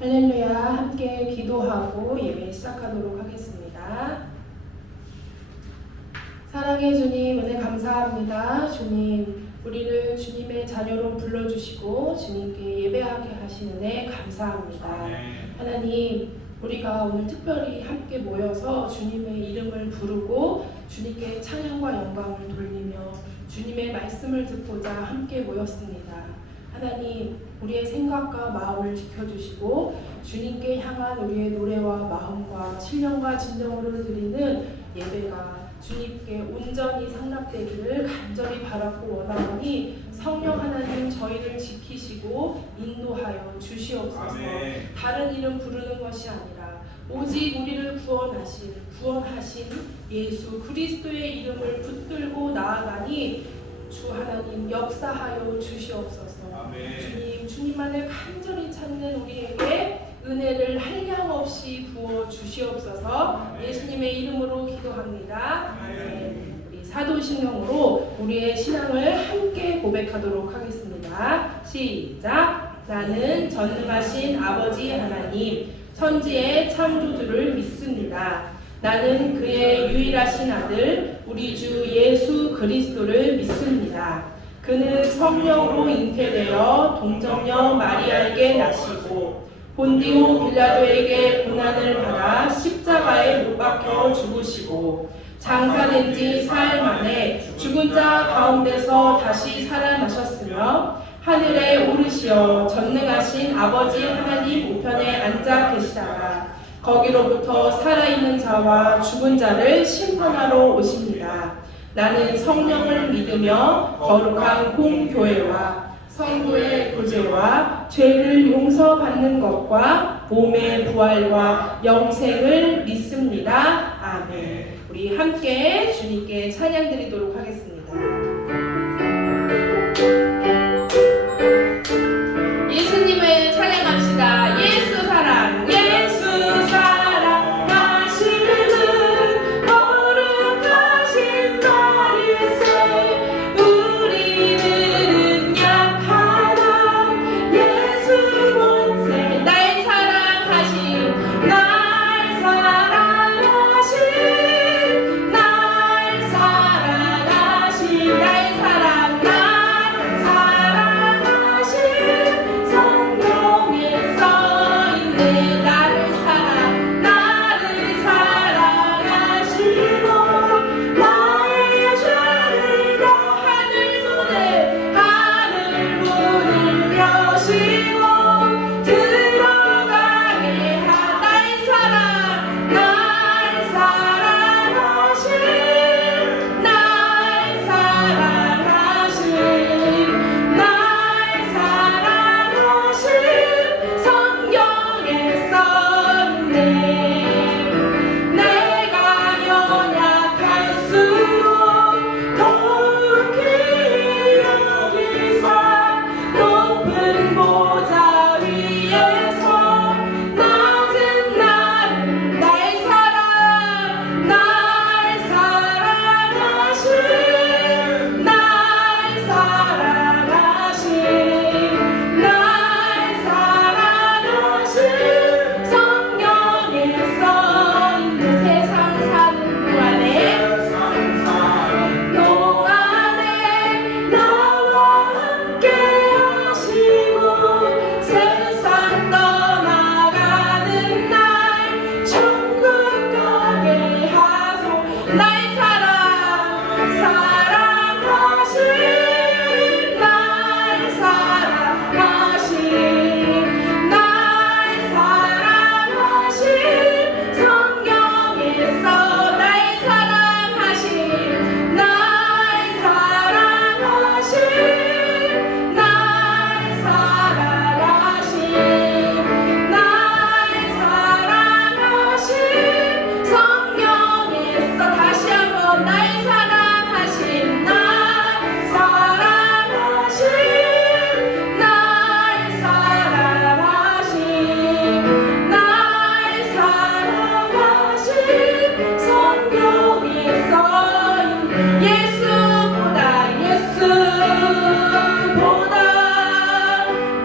할렐루야. 함께 기도하고 예배 시작하도록 하겠습니다. 사랑의 주님, 은혜 감사합니다. 주님, 우리를 주님의 자녀로 불러주시고 주님께 예배하게 하신 은혜 감사합니다. 하나님, 우리가 오늘 특별히 함께 모여서 주님의 이름을 부르고 주님께 찬양과 영광을 돌리며 주님의 말씀을 듣고자 함께 모였습니다. 하나님, 우리의 생각과 마음을 지켜주시고 주님께 향한 우리의 노래와 마음과 신령과 진정으로 드리는 예배가 주님께 온전히 상납되기를 간절히 바라고 원하오니 성령 하나님, 저희를 지키시고 인도하여 주시옵소서. 아멘. 다른 이름 부르는 것이 아니라 오직 우리를 구원하신 예수 그리스도의 이름을 붙들고 나아가니 주 하나님 역사하여 주시옵소서. 아멘. 주님만을 간절히 찾는 우리에게 은혜를 한량없이 부어 주시옵소서. 아멘. 예수님의 이름으로 기도합니다. 아멘. 우리 사도신경으로 우리의 신앙을 함께 고백하도록 하겠습니다. 시작. 나는 전능하신 아버지 하나님, 천지의 창조주를 믿습니다. 나는 그의 유일하신 아들 우리 주 예수 그리스도를 믿습니다. 그는 성령으로 잉태되어 동정녀 마리아에게 나시고 본디오 빌라도에게 고난을 받아 십자가에 못 박혀 죽으시고 장사된 지 사흘 만에 죽은 자 가운데서 다시 살아나셨으며 하늘에 오르시어 전능하신 아버지 하나님 우편에 앉아 계시다가 거기로부터 살아있는 자와 죽은 자를 심판하러 오십니다. 나는 성령을 믿으며 거룩한 공교회와 성도의 교제와 죄를 용서받는 것과 몸의 부활과 영생을 믿습니다. 아멘. 우리 함께 주님께 찬양 드리도록 하겠습니다. 예수님을 찬양합시다. 예수 사랑, 예수 사랑 하시는 거룩하신 나리세. 우리들은 약하나 예수 본세. 날 사랑하신, 날 사랑하신, 날 사랑하신, 날 사랑, 날 사랑하신 성경에 써있네. 나를 사랑하시고 나의 죄를 다 하늘 문을 여시고 들어가게 하. 날 사랑하신, 날 사랑하신, 날 사랑하신 성경에 써있네. 내가 연약할수록 더욱 귀히 여기사 높은 보좌 위에서 낮은 나를 날 사랑하신, 날 사랑하신, 날 사랑하신 성경에 써있는 세상 사는 동안에 나와 함께 하시고 세상 떠나가는 날 천국 가게 하소. 날 사랑하신, 날 사랑하신 성경에 써. 날 사랑하신, 날 사랑하신, 날 사랑하신 성경에 써. 다시 한번 날 사랑하신, 날 사랑하신, 날 사랑하신 성경에 써있는 예수보다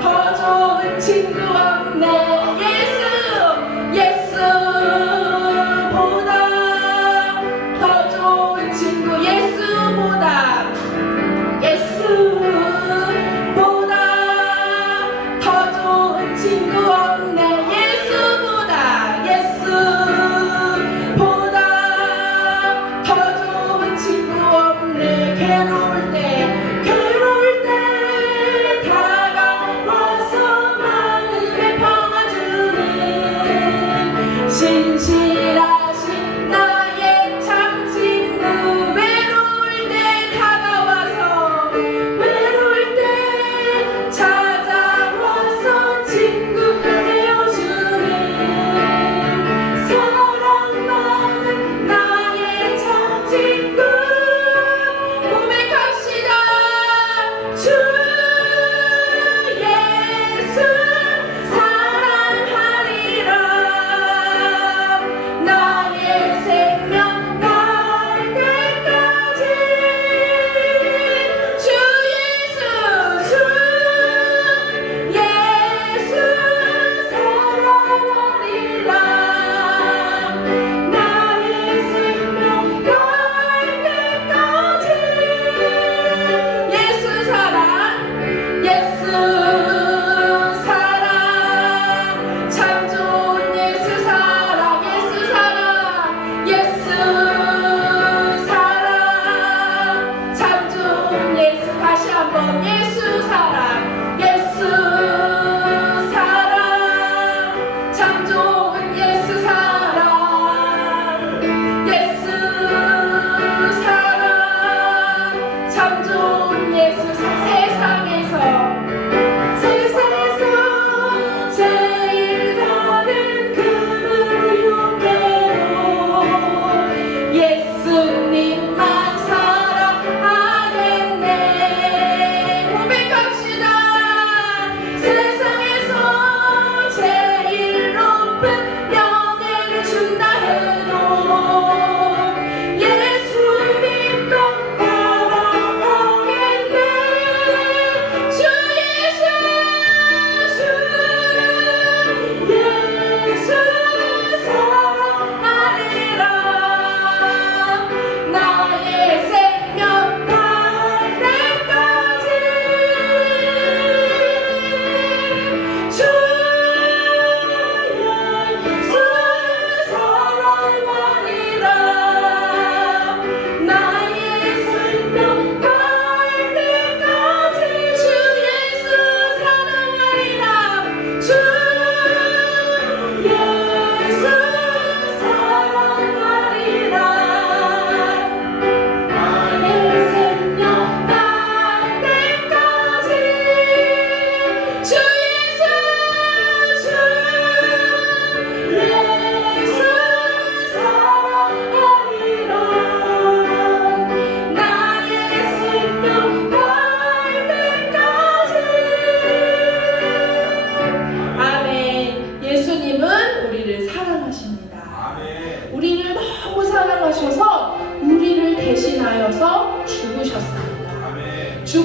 더 좋은 친구 없네.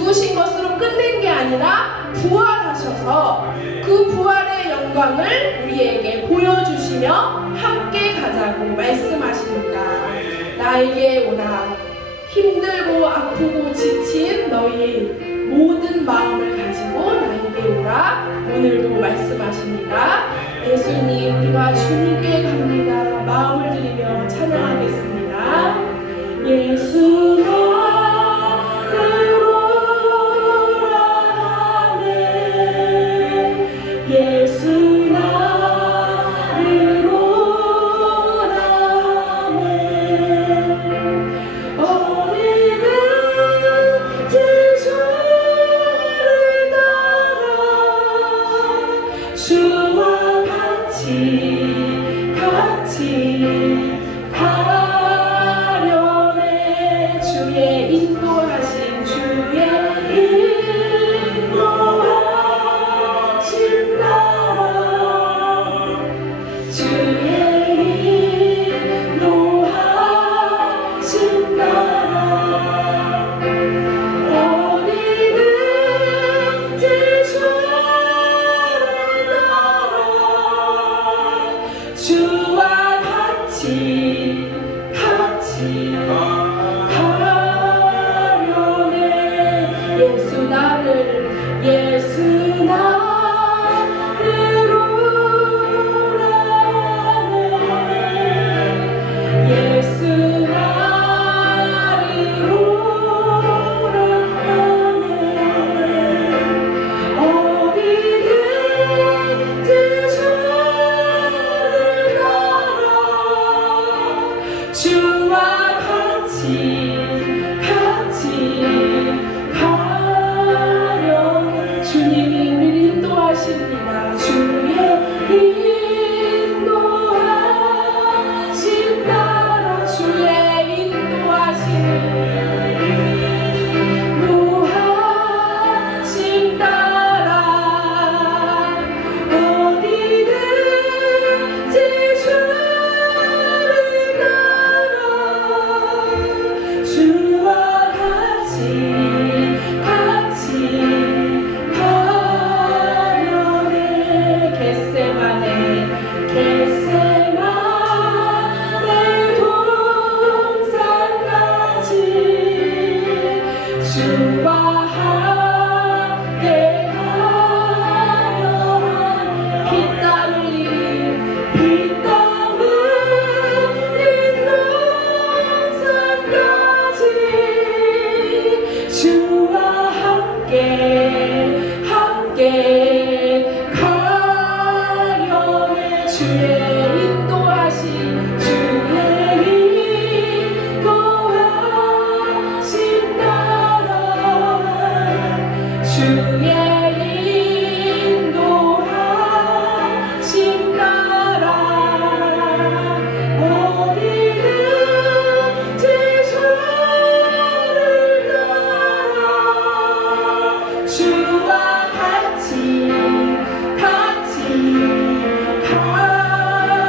죽으신 것으로 끝낸 게 아니라 부활하셔서 그 부활의 영광을 우리에게 보여주시며 함께 가자고 말씀하십니다. 나에게 오라. 힘들고 아프고 지친 너희 모든 마음을 가지고 나에게 오라. 오늘도 말씀하십니다. 예수님, 우리가 주님께 갑니다. 마음을 드리며 찬양하겠습니다. 예수 나를 오라 하네. 예수 나를 오라 하네. 어디든지 주를 따라 주와 같이 가려네. 주의 인도하신 나라 주의 인도하신 나라 어디든지 주를 따라 주와 같이 가려네. 예수 나를 오라네. 예수 나를 오라네. 어디든지 주를 따라 주와 같이 가려네. 주님이 우리를 인도하십니다. 주의 인도하신 나라 주의 인도하신 나라 어디든지 주를 따라 주와 같이 가려네. 겟세마네 동산까지 주와 함께 가려 피땀 흘린 동산까지 주와 함께 가려네. 주의 인도하신 나라 주의 인도하신 나라 어디든지 주를 따라 주와 같이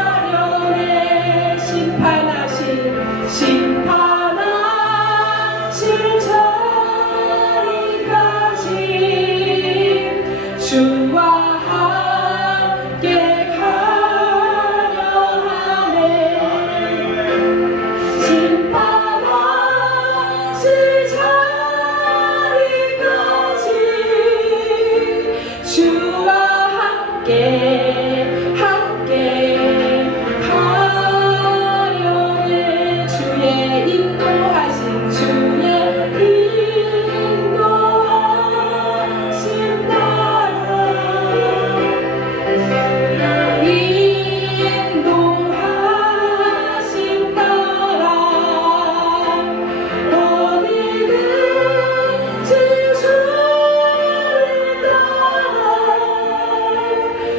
가려네. 심판하신 자리까지 주와 함께 가려 하네. 심판하신 자리까지 주와 함께 가려네. 주의 인도하신 나라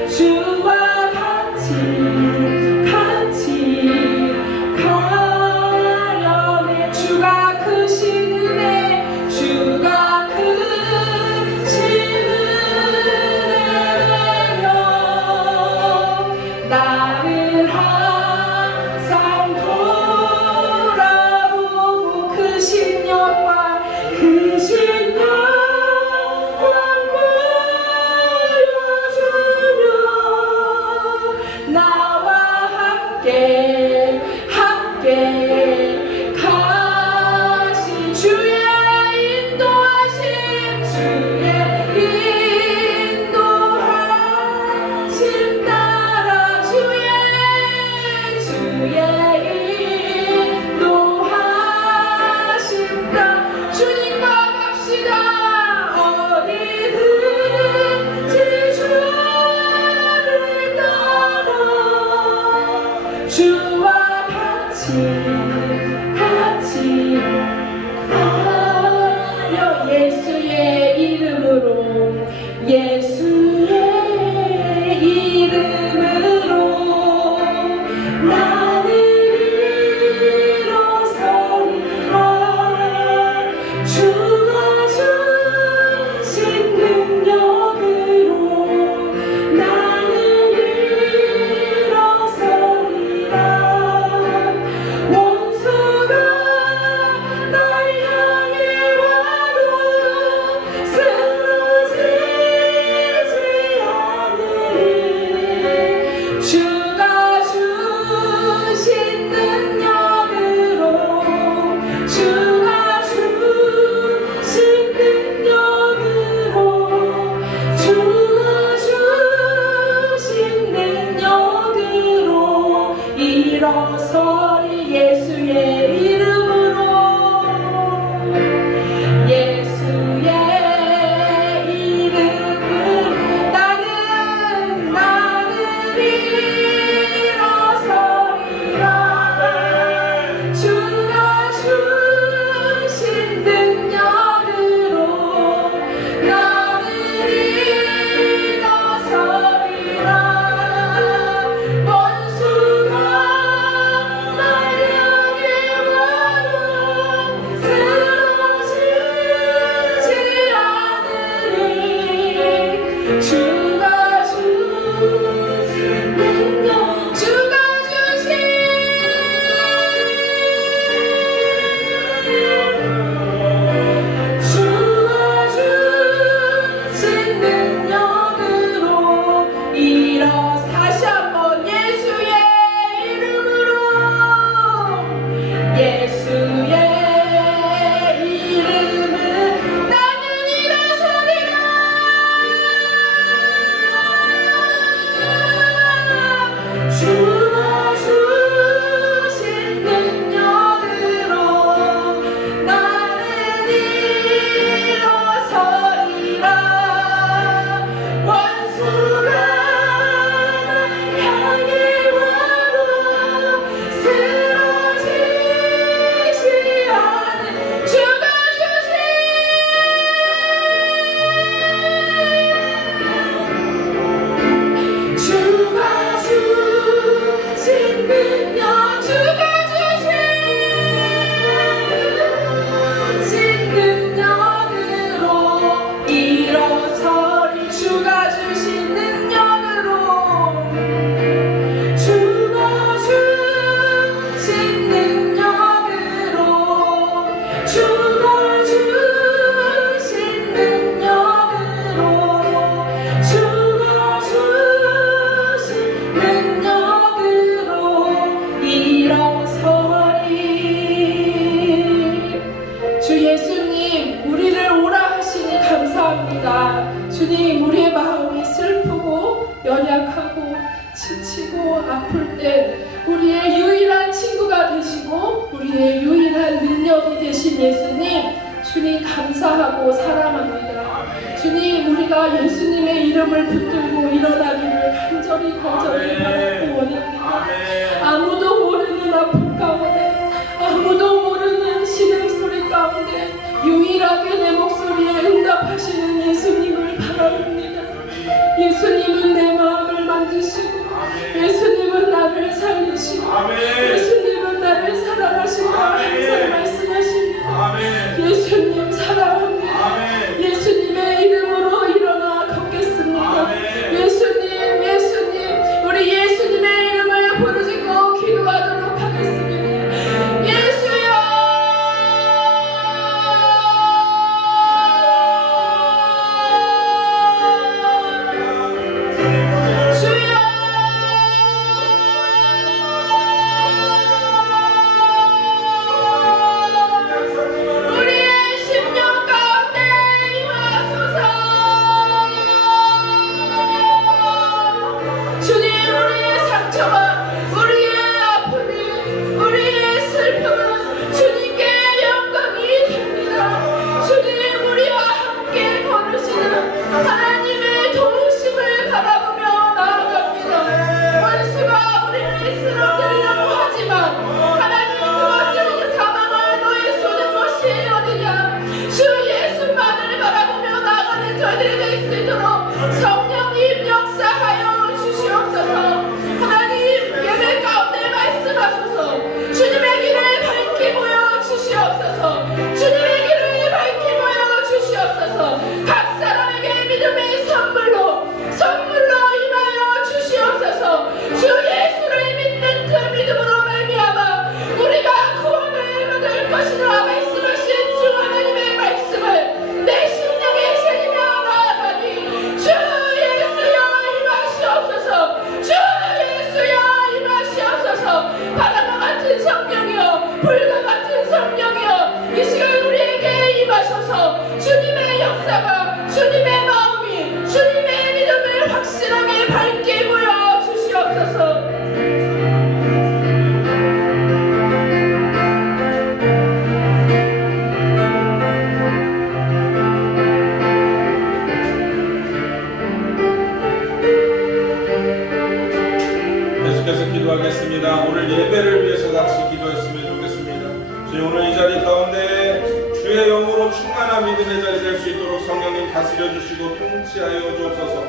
주 연약하고 지치고 아플 때 우리의 유일한 친구가 되시고 우리의 유일한 능력이 되신 예수님, 주님 감사하고 사랑합니다. 주님, 우리가 예수님의 이름을 붙들고 일어나기를 간절히 바라고 원합니다. 아무도 모르는 아픔 가운데, 아무도 모르는 신음소리 가운데 유일하게 내 목소리에 응답하시는 예수님을 바라봅니다. 예수님은 내 마음을 만지시고, 예수님은 나를 살리시고, 예수님은 나를 사랑하신다 항상 말씀하십니다. 예수님 사랑합니다. 예수님의 이름으로 일어나 걷겠습니다. 예수님, 예수님, 우리 예수님의 이름을 부르짖고 기도하도록 하겠습니다. 예수여, 주여, 우리의 심령 가운데 임하소서. 주님, 우리의 상처와 우리의 아픔이, 우리의 슬픔은 주님께 영광이 됩니다. 주님, 우리와 함께 걸으시는 하나님의 도우심을 바라보며 나아갑니다. 원수가 우리를 쓰러뜨리려고 하지만 하나님, 그것을 사망할 너의 손에 것이 어디냐. 주 예수만을 바라보며 나아가는 저희들이 될 수 있도록 성령님 역사하여 주시옵소서. 하나님, 예배 가운데 말씀하소서. 주님의 길을 밝히 보여 주시옵소서. 주님의 길을 밝히 보여 주시옵소서. 각 사람에게 믿음의 선물로 임하여 주시옵소서. 주 예수를 믿는 그 믿음으로 말미암아 우리가 구원을 받을 것이라 말씀하신 주 하나님의 말씀을 내 심령에 새기며 나아가니 주 예수여 임하시옵소서. 주 예수여 임하시옵소서. 바람과 같은 성령이여, 불과 같은 성령이여, 이 시간 우리에게 임하셔서 주님의 역사가, 주님의 마음이, 주님의 믿음을 확실하게 밝게 보여 주시옵소서. 계속해서 기도하겠습니다. 오늘 예배를 위해서 같이 기도했으면 좋겠습니다. 주님, 오늘 이 자리 가운데 주의 영으로 충만한 믿음의 자리 될 수 있도록 성령님 다스려 주시고 통치하여 주옵소서.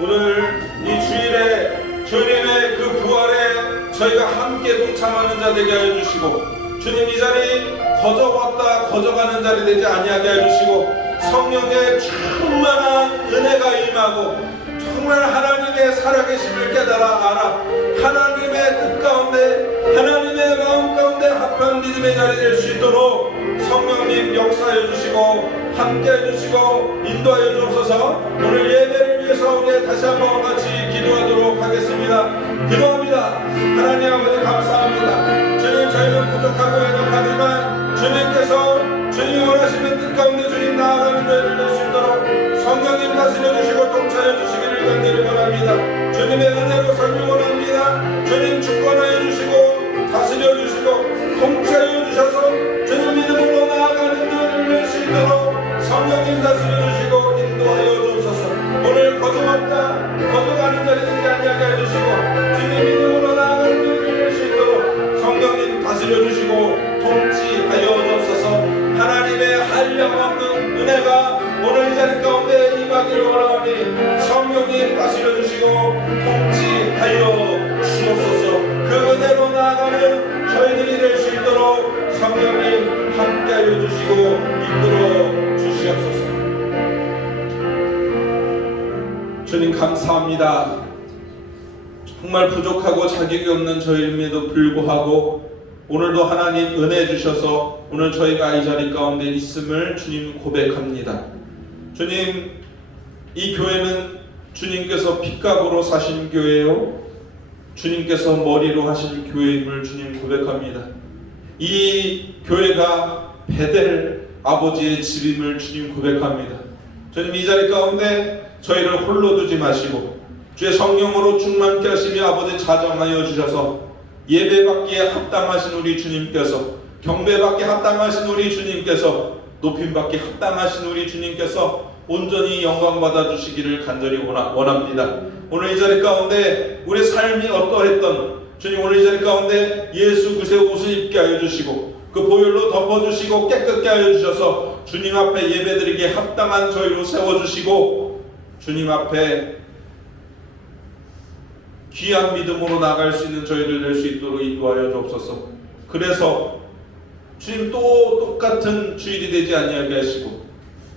오늘 이 주일에 주님의 그 부활에 저희가 함께 동참하는 자 되게 하여 주시고, 주님, 이 자리 거저왔다 거저가는 자리 되지 아니하게 하여 주시고, 성령의 충만한 은혜가 임하고 정말 하나님의 살아계심을 깨달아 알아 하나님의 뜻 가운데, 하나님의 마음 가운데 합한 믿음의 자리 될 수 있도록 성령님 역사해 주시고 함께해 주시고 인도하여 주옵소서. 오늘 예배를 위해서 우리 다시 한번 같이 기도하도록 하겠습니다. 기도합니다. 하나님 아버지, 감사합니다. 주님, 저희는 부족하고 연약하지만 주님께서 주님이 원하시는 뜻 가운데 주님 나아가는 저희를 될 수 있도록 성령님 다스려 주시고 통치하여 주시기를 간절히 바랍니다. 주님의 은혜로 살기 원합니다. 주님 주권하여 주시고 다스려 주시고 통치하여 주셔서 주님 믿음으로 나아가는 저희를 될 수 있도록 성령님 다스려 주시고 인도하여 주옵소서. 오늘 거듭없다 거듭가는 자리 되지 아니하게 해주시고 주님 믿음으로 나아가는 저희를 될 수 있도록 성령님 다스려 주시고 통치하여 주옵소서. 하나님의 한량없는 은혜가 오늘 이 자리 가운데 임하기를 원하오니 성령님 다스려 주시고 통치하여 주옵소서. 그 은혜로 나아가는 저희들이 될 수 있도록 성령님 함께하여 주시고 이끌어 주시옵소서. 주님 감사합니다. 정말 부족하고 자격이 없는 저희임에도 불구하고 오늘도 하나님 은혜 주셔서 오늘 저희가 이 자리 가운데 있음을 주님 고백합니다. 주님, 이 교회는 주님께서 핏값으로 사신 교회요, 주님께서 머리로 하신 교회임을 주님 고백합니다. 이 교회가 베델 아버지의 집임을 주님 고백합니다. 주님, 이 자리 가운데 저희를 홀로 두지 마시고 주의 성령으로 충만케 하시며 아버지 자정하여 주셔서 예배받기에 합당하신 우리 주님께서, 경배받기에 합당하신 우리 주님께서, 높임받기에 합당하신 우리 주님께서 온전히 영광 받아주시기를 간절히 원합니다. 오늘 이 자리 가운데 우리 삶이 어떠했던 주님, 오늘 이 자리 가운데 예수 그리스도의 옷을 입게 하여 주시고 그 보혈로 덮어주시고 깨끗게 하여 주셔서 주님 앞에 예배드리기에 합당한 저희로 세워주시고 주님 앞에 귀한 믿음으로 나갈 수 있는 저희들 될 수 있도록 인도하여 주옵소서. 그래서 주님 또 똑같은 주일이 되지 아니하게 하시고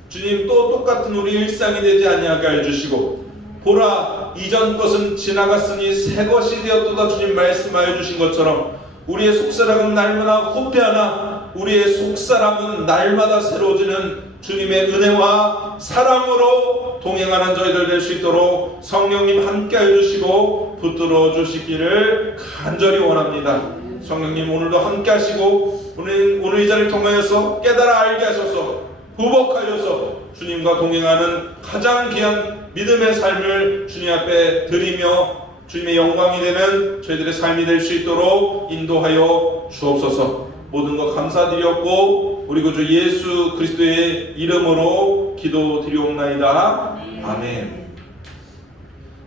주님 또 똑같은 우리 일상이 되지 아니하게 해주시고 보라 이전 것은 지나갔으니 새 것이 되었도다 주님 말씀하여 주신 것처럼 우리의 속사람은 날마다 후패하나 우리의 속사람은 날마다 새로워지는 주님의 은혜와 사랑으로 동행하는 저희들 될 수 있도록 성령님 함께 해주시고 붙들어 주시기를 간절히 원합니다. 성령님 오늘도 함께 하시고 오늘 이 자리를 통하여서 깨달아 알게 하셔서 후복하여서 주님과 동행하는 가장 귀한 믿음의 삶을 주님 앞에 드리며 주님의 영광이 되는 저희들의 삶이 될 수 있도록 인도하여 주옵소서. 모든 것 감사드렸고 우리 구주 예수 그리스도의 이름으로 기도드리옵나이다. 아멘.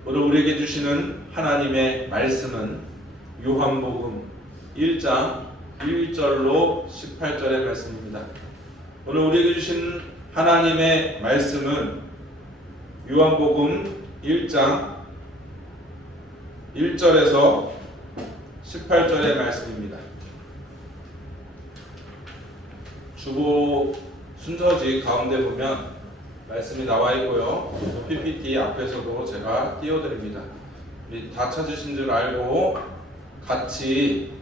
오늘 우리에게 주시는 하나님의 말씀은 요한복음 1장 1절로 18절의 말씀입니다. 오늘 우리에게 주신 하나님의 말씀은 요한복음 1장 1절에서 18절의 말씀입니다. 주보 순서지 가운데 보면 말씀이 나와 있고요. PPT 앞에서도 제가 띄워드립니다. 다 찾으신 줄 알고 같이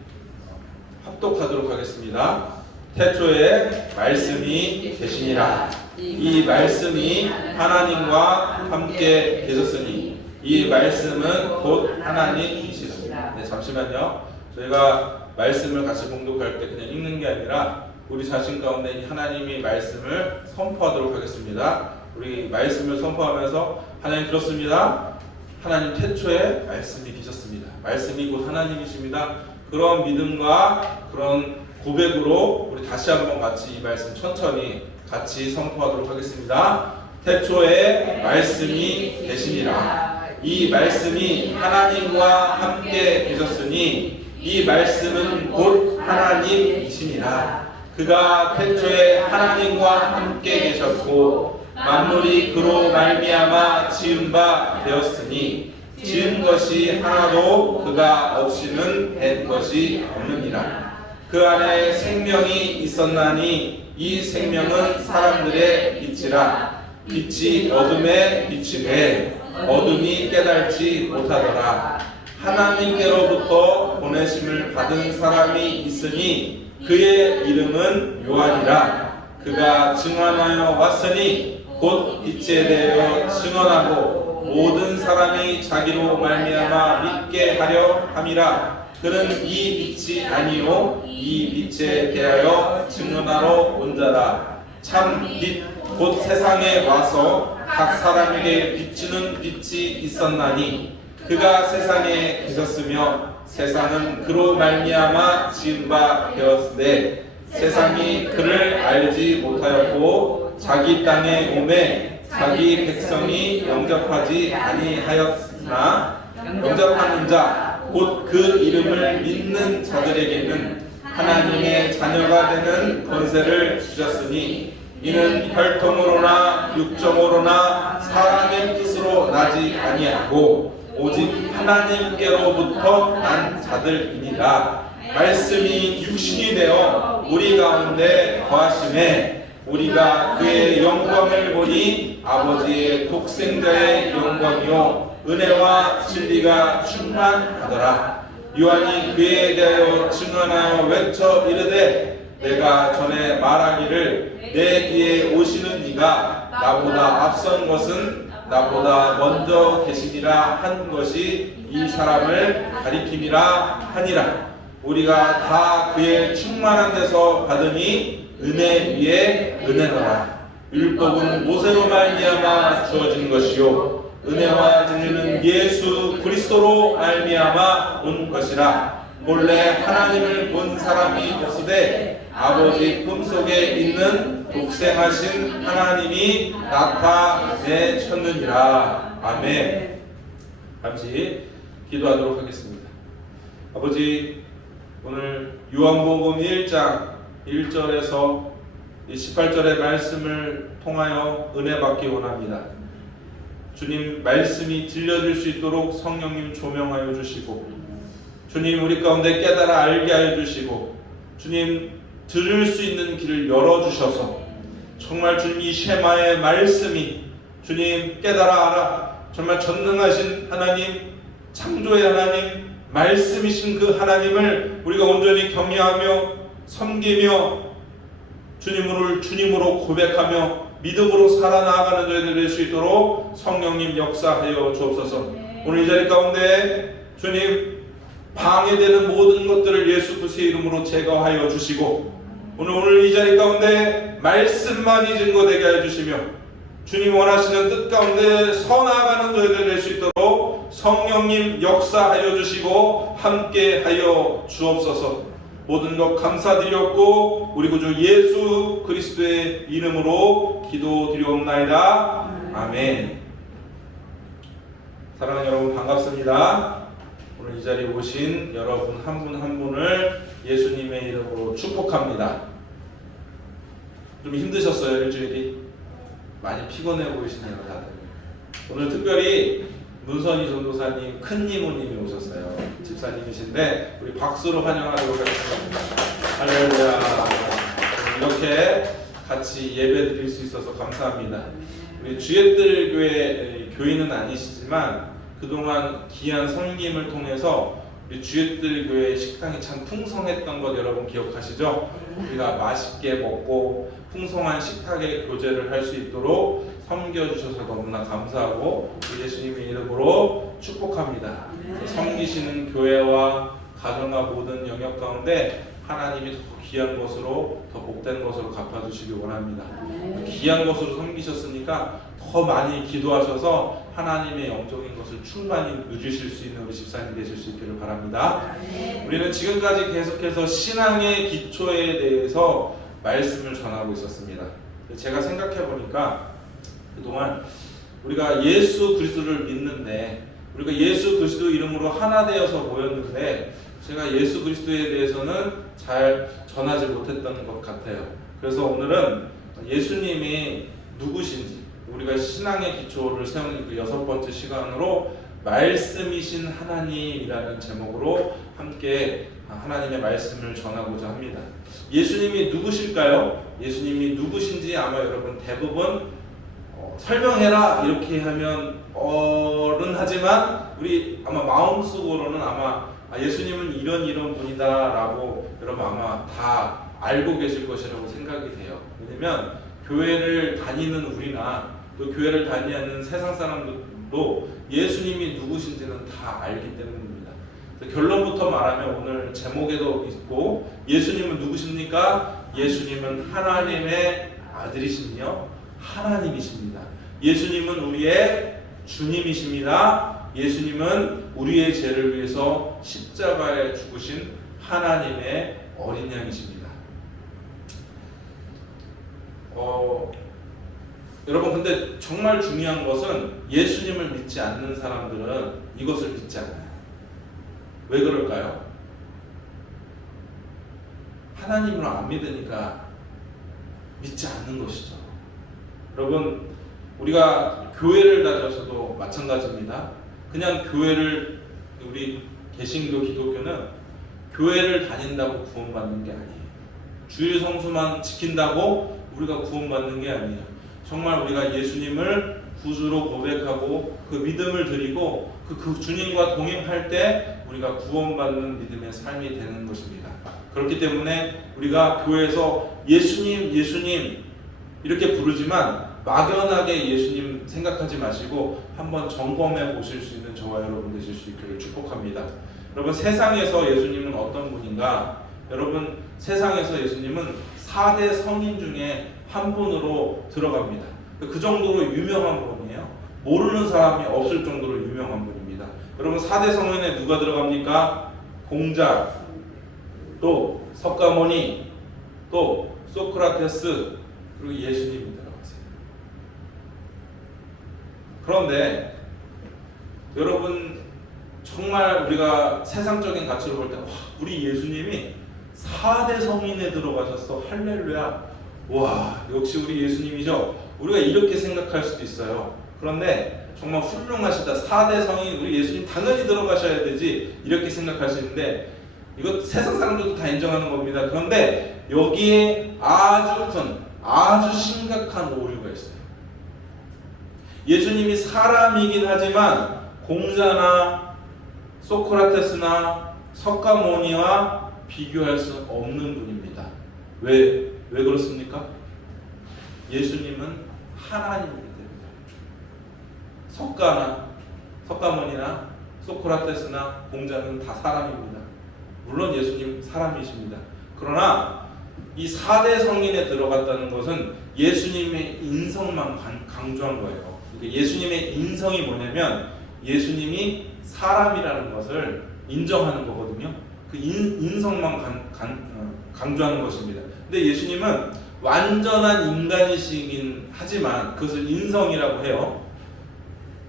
합독하도록 하겠습니다. 태초에 말씀이 계시니라. 이 말씀이 하나님과 함께 계셨으니 이 말씀은 곧 하나님이시라. 네, 잠시만요. 저희가 말씀을 같이 봉독할 때 그냥 읽는 게 아니라 우리 자신 가운데 하나님의 말씀을 선포하도록 하겠습니다. 우리 말씀을 선포하면서 하나님 그렇습니다. 하나님 태초에 말씀이 계셨습니다. 말씀이 곧 하나님이십니다. 그런 믿음과 그런 고백으로 우리 다시 한번 같이 이 말씀 천천히 같이 선포하도록 하겠습니다. 태초에 말씀이 계시니라. 이 말씀이 하나님과 함께 계셨으니 이 말씀은 곧 하나님이시니라. 그가 태초에 하나님과 함께 계셨고 만물이 그로 말미암아 지은 바 되었으니 지은 것이 하나도 그가 없이는 된 것이 없느니라. 그 안에 생명이 있었나니 이 생명은 사람들의 빛이라. 빛이 어둠에 비치되 어둠이 깨달지 못하더라. 하나님께로부터 보내심을 받은 사람이 있으니 그의 이름은 요한이라. 그가 증언하여 왔으니 곧 빛에 대하여 증언하고 모든 사람이 자기로 말미암아 믿게 하려 함이라. 그는 이 빛이 아니요 이 빛에 대하여 증언하러 온 자라. 참 빛 곧 세상에 와서 각 사람에게 비추는 빛이 있었나니 그가 세상에 계셨으며 세상은 그로 말미암아 지은 바 되었으되 세상이 그를 알지 못하였고 자기 땅에 오매 자기 백성이 영접하지 아니하였으나 영접하는 자 곧 그 이름을 믿는 자들에게는 하나님의 자녀가 되는 권세를 주셨으니 이는 혈통으로나 육정으로나 사람의 뜻으로 나지 아니하고 오직 하나님께로부터 난 자들이니라. 말씀이 육신이 되어 우리 가운데 거하심에 우리가 그의 영광을 보니 아버지의 독생자의 영광이요 은혜와 진리가 충만하더라. 요한이 그에 대하여 증언하여 외쳐 이르되 내가 전에 말하기를 내 뒤에 오시는 이가 나보다 앞선 것은 나보다 먼저 계시니라 한 것이 이 사람을 가리킴이라 하니라. 우리가 다 그의 충만한 데서 받으니 은혜 위에 은혜노라. 율법은 모세로 말미암아 주어진 것이요 은혜와 진리는 예수 그리스도로 말미암아 온 것이라. 본래 하나님을 본 사람이 없으되 아버지 품속에 있는 독생하신 하나님이 나타내셨느니라. 아멘. 같이 기도하도록 하겠습니다. 아버지, 오늘 요한복음 1장 1절에서 18절의 말씀을 통하여 은혜 받기 원합니다. 주님, 말씀이 들려질 수 있도록 성령님 조명하여 주시고, 주님 우리 가운데 깨달아 알게 하여 주시고, 주님 들을 수 있는 길을 열어주셔서 정말 주님 이 쉐마의 말씀이 주님 깨달아 알아 정말 전능하신 하나님, 창조의 하나님, 말씀이신 그 하나님을 우리가 온전히 경외하며 섬기며 주님으로 고백하며 믿음으로 살아나가는 저희들 될 수 있도록 성령님 역사하여 주옵소서. 오늘 이 자리 가운데 주님 방해되는 모든 것들을 예수 그리스도의 이름으로 제거하여 주시고, 오늘 이 자리 가운데 말씀만이 증거되게 해 주시며 주님 원하시는 뜻 가운데 서나가는 저희들 될 수 있도록 성령님 역사하여 주시고 함께하여 주옵소서. 모든 것 감사드렸고 우리 구주 예수 그리스도의 이름으로 기도드리옵나이다. 아멘. 사랑하는 여러분, 반갑습니다. 오늘 이 자리에 오신 여러분 한 분 한 분을 예수님의 이름으로 축복합니다. 좀 힘드셨어요? 일주일이? 많이 피곤해 보이시네요, 다들. 오늘 특별히 문선희 전도사님, 큰 이모님이 오셨어요. 집사님이신데 우리 박수로 환영하도록 하겠습니다. 할렐루야. 이렇게 같이 예배 드릴 수 있어서 감사합니다. 우리 주예들 교회 교인은 아니시지만 그동안 귀한 섬김을 통해서 우리 주예들 교회 식당이 참 풍성했던 것 여러분 기억하시죠? 우리가 맛있게 먹고 풍성한 식탁의 교제를 할 수 있도록 섬겨주셔서 너무나 감사하고 예수님의 이름으로 축복합니다. 섬기시는 교회와 가정과 모든 영역 가운데 하나님이 더 귀한 것으로, 더 복된 것으로 갚아주시기 원합니다. 귀한 것으로 섬기셨으니까 더 많이 기도하셔서 하나님의 영적인 것을 충만히 누리실 수 있는 우리 집사님 되실 수 있기를 바랍니다. 우리는 지금까지 계속해서 신앙의 기초에 대해서 말씀을 전하고 있었습니다. 제가 생각해 보니까 그동안 우리가 예수 그리스도를 믿는데, 우리가 예수 그리스도 이름으로 하나 되어서 모였는데 제가 예수 그리스도에 대해서는 잘 전하지 못했던 것 같아요. 그래서 오늘은 예수님이 누구신지, 우리가 신앙의 기초를 세우는 그 6번째 시간으로 말씀이신 하나님이라는 제목으로 함께 하나님의 말씀을 전하고자 합니다. 예수님이 누구실까요? 예수님이 누구신지 아마 여러분 대부분 설명해라 이렇게 하면 어른하지만 우리 아마 마음속으로는 아마 예수님은 이런 분이다라고 여러분 아마 다 알고 계실 것이라고 생각이 돼요. 왜냐면 교회를 다니는 우리나 또 교회를 다니지 않는 세상 사람들도 예수님이 누구신지는 다 알기 때문입니다. 결론부터 말하면 오늘 제목에도 있고 예수님은 누구십니까? 예수님은 하나님의 아들이시며 하나님이십니다. 예수님은 우리의 주님이십니다. 예수님은 우리의 죄를 위해서 십자가에 죽으신 하나님의 어린 양이십니다. 여러분, 근데 정말 중요한 것은 예수님을 믿지 않는 사람들은 이것을 믿지 않아요. 왜 그럴까요? 하나님을 안 믿으니까 믿지 않는 것이죠. 여러분, 우리가 교회를 다녀서도 마찬가지입니다. 그냥 교회를, 우리 개신교 기독교는 교회를 다닌다고 구원받는 게 아니에요. 주일 성수만 지킨다고 우리가 구원받는 게 아니에요. 정말 우리가 예수님을 구주로 고백하고 그 믿음을 드리고 그 주님과 동행할 때 우리가 구원받는 믿음의 삶이 되는 것입니다. 그렇기 때문에 우리가 교회에서 예수님 이렇게 부르지만 막연하게 예수님 생각하지 마시고 한번 점검해 보실 수 있는 저와 여러분 되실 수 있기를 축복합니다. 여러분, 세상에서 예수님은 어떤 분인가? 여러분, 세상에서 예수님은 4대 성인 중에 한 분으로 들어갑니다. 그 정도로 유명한 분이에요. 모르는 사람이 없을 정도로 유명한 분입니다. 여러분 4대 성인에 누가 들어갑니까? 공자, 또 석가모니, 또 소크라테스, 그리고 예수님이 들어가세요. 그런데 여러분 정말 우리가 세상적인 가치로 볼 때 우리 예수님이 4대 성인에 들어가셨어. 할렐루야. 와, 역시 우리 예수님이죠. 우리가 이렇게 생각할 수도 있어요. 그런데 정말 훌륭하시다. 4대 성인 우리 예수님 당연히 들어가셔야 되지. 이렇게 생각할 수 있는데 이거 세상 사람들도 다 인정하는 겁니다. 그런데 여기에 아주 큰, 아주 심각한 오류가 있어요. 예수님이 사람이긴 하지만 공자나 소크라테스나 석가모니와 비교할 수 없는 분입니다. 왜 그렇습니까? 예수님은 하나님이기 때문에. 석가모니나 소크라테스나 공자는 다 사람입니다. 물론 예수님 사람이십니다. 그러나 이 4대 성인에 들어갔다는 것은 예수님의 인성만 강조한 거예요. 예수님의 인성이 뭐냐면 예수님이 사람이라는 것을 인정하는 거거든요. 그 인성만 강조하는 것입니다. 근데 예수님은 완전한 인간이시긴 하지만 그것을 인성이라고 해요.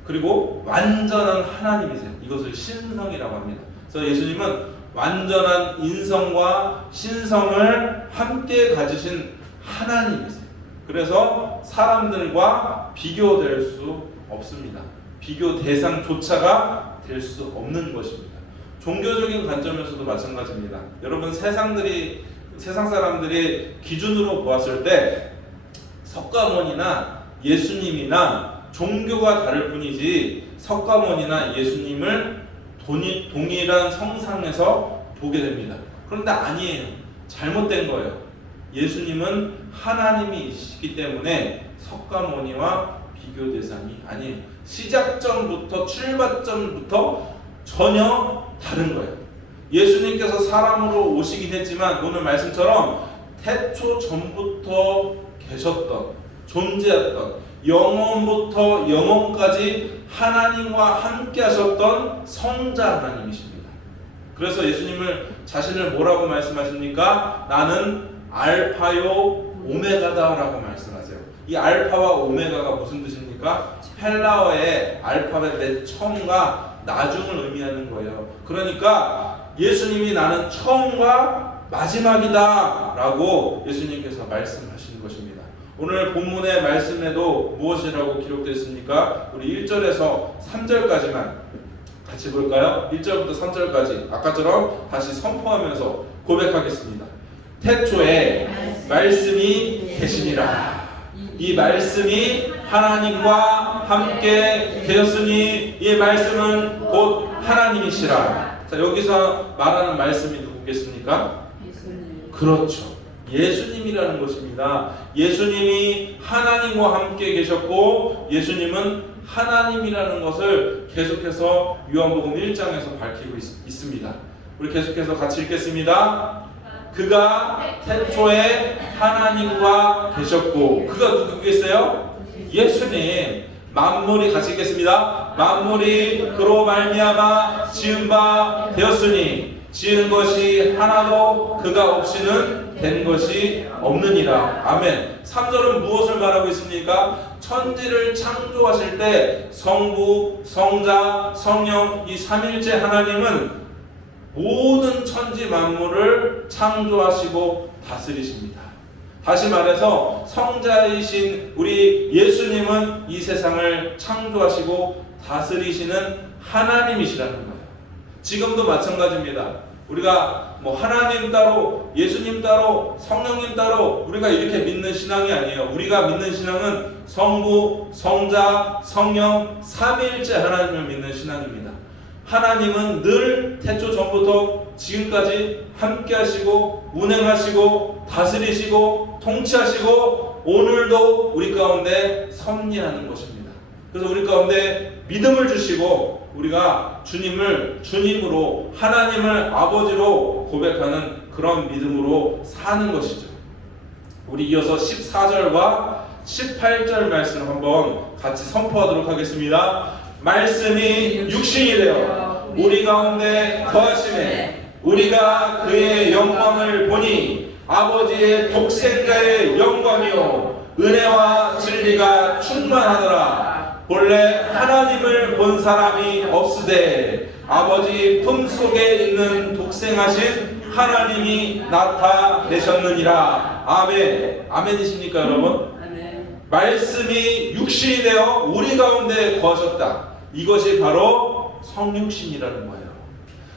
그리고 완전한 하나님이세요. 이것을 신성이라고 합니다. 그래서 예수님은 완전한 인성과 신성을 함께 가지신 하나님이세요. 그래서 사람들과 비교될 수 없습니다. 비교 대상조차가 될 수 없는 것입니다. 종교적인 관점에서도 마찬가지입니다. 여러분 세상 사람들이 기준으로 보았을 때 석가모니나 예수님이나 종교가 다를 뿐이지 석가모니나 예수님을 동일한 성상에서 보게 됩니다. 그런데 아니에요. 잘못된 거예요. 예수님은 하나님이시기 때문에 석가모니와 비교 대상이 아니에요. 시작점부터 출발점부터 전혀 다른 거예요. 예수님께서 사람으로 오시긴 했지만 오늘 말씀처럼 태초 전부터 계셨던, 존재했던, 영원부터 영원까지 하나님과 함께 하셨던 성자 하나님이십니다. 그래서 예수님을 자신을 뭐라고 말씀하십니까? 나는 알파요 오메가다 라고 말씀하세요. 이 알파와 오메가가 무슨 뜻입니까? 헬라어의 알파벳의 처음과 나중을 의미하는 거예요. 그러니까 예수님이 나는 처음과 마지막이다 라고 예수님께서 말씀하시는 것입니다. 오늘 본문의 말씀에도 무엇이라고 기록되어 있습니까? 우리 1절에서 3절까지만 같이 볼까요? 1절부터 3절까지 아까처럼 다시 선포하면서 고백하겠습니다. 태초에 말씀이 계시니라. 이 말씀이 하나님과 함께 계셨으니 이 말씀은 곧 하나님이시라. 자, 여기서 말하는 말씀이 누구겠습니까? 예수님. 그렇죠. 예수님이라는 것입니다. 예수님이 하나님과 함께 계셨고 예수님은 하나님이라는 것을 계속해서 요한복음 1장에서 밝히고 있습니다. 우리 계속해서 같이 읽겠습니다. 그가 태초에 하나님과 계셨고 그가 누구겠어요? 예수님. 만물이 같이 읽겠습니다. 만물이 그로 말미암아 지은 바 되었으니 지은 것이 하나도 그가 없이는 된 것이 없느니라. 아멘. 3절은 무엇을 말하고 있습니까? 천지를 창조하실 때 성부, 성자, 성령 이 삼일체 하나님은 모든 천지 만물을 창조하시고 다스리십니다. 다시 말해서 성자이신 우리 예수님은 이 세상을 창조하시고 다스리시는 하나님이시라는 거예요. 지금도 마찬가지입니다. 우리가 하나님 따로, 예수님 따로, 성령님 따로 우리가 이렇게 믿는 신앙이 아니에요. 우리가 믿는 신앙은 성부, 성자, 성령 삼위일체 하나님을 믿는 신앙입니다. 하나님은 늘 태초 전부터 지금까지 함께 하시고 운행하시고 다스리시고 통치하시고 오늘도 우리 가운데 섭리하는 것입니다. 그래서 우리 가운데 믿음을 주시고 우리가 주님을 주님으로 하나님을 아버지로 고백하는 그런 믿음으로 사는 것이죠. 우리 이어서 14절과 18절 말씀 한번 같이 선포하도록 하겠습니다. 말씀이 육신이 되어 우리 가운데 거하심에 우리가 그의 영광을 보니 아버지의 독생자의 영광이요 은혜와 진리가 충만하더라. 본래 하나님을 본 사람이 없으되 아버지 품속에 있는 독생하신 하나님이 나타내셨느니라. 아멘. 아멘이십니까 여러분? 아멘. 말씀이 육신이 되어 우리 가운데 거하셨다. 이것이 바로 성육신이라는 거예요.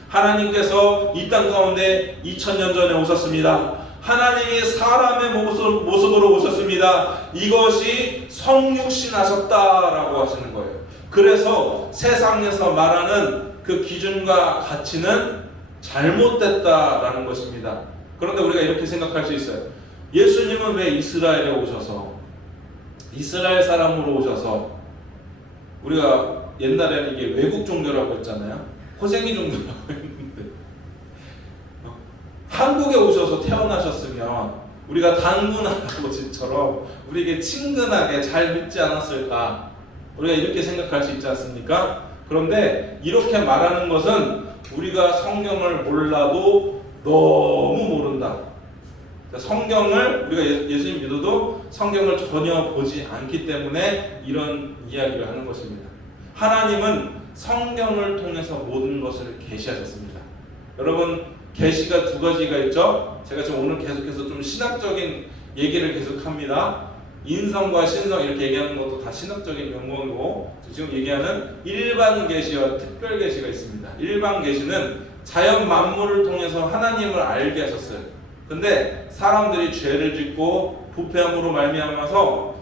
하나님께서 이 땅 가운데 2000년 전에 오셨습니다. 하나님이 사람의 모습으로 오셨습니다. 이것이 성육신 하셨다라고 하시는 거예요. 그래서 세상에서 말하는 그 기준과 가치는 잘못됐다라는 것입니다. 그런데 우리가 이렇게 생각할 수 있어요. 예수님은 왜 이스라엘에 오셔서 이스라엘 사람으로 오셔서, 우리가 옛날에는 이게 외국 종교라고 했잖아요. 호생이 종교라고 했는데 한국에 오셔서 태어나셨으면 우리가 단군 할아버지처럼 우리에게 친근하게 잘 믿지 않았을까, 우리가 이렇게 생각할 수 있지 않습니까? 그런데 이렇게 말하는 것은 우리가 성경을 몰라도 너무 모른다. 성경을 우리가 예수님 믿어도 성경을 전혀 보지 않기 때문에 이런 이야기를 하는 것입니다. 하나님은 성경을 통해서 모든 것을 계시하셨습니다. 여러분, 계시가 두 가지가 있죠. 제가 지금 오늘 계속해서 좀 신학적인 얘기를 계속합니다. 인성과 신성 이렇게 얘기하는 것도 다 신학적인 용어고, 지금 얘기하는 일반 계시와 특별 계시가 있습니다. 일반 계시는 자연 만물을 통해서 하나님을 알게 하셨어요. 근데 사람들이 죄를 짓고 부패함으로 말미암아서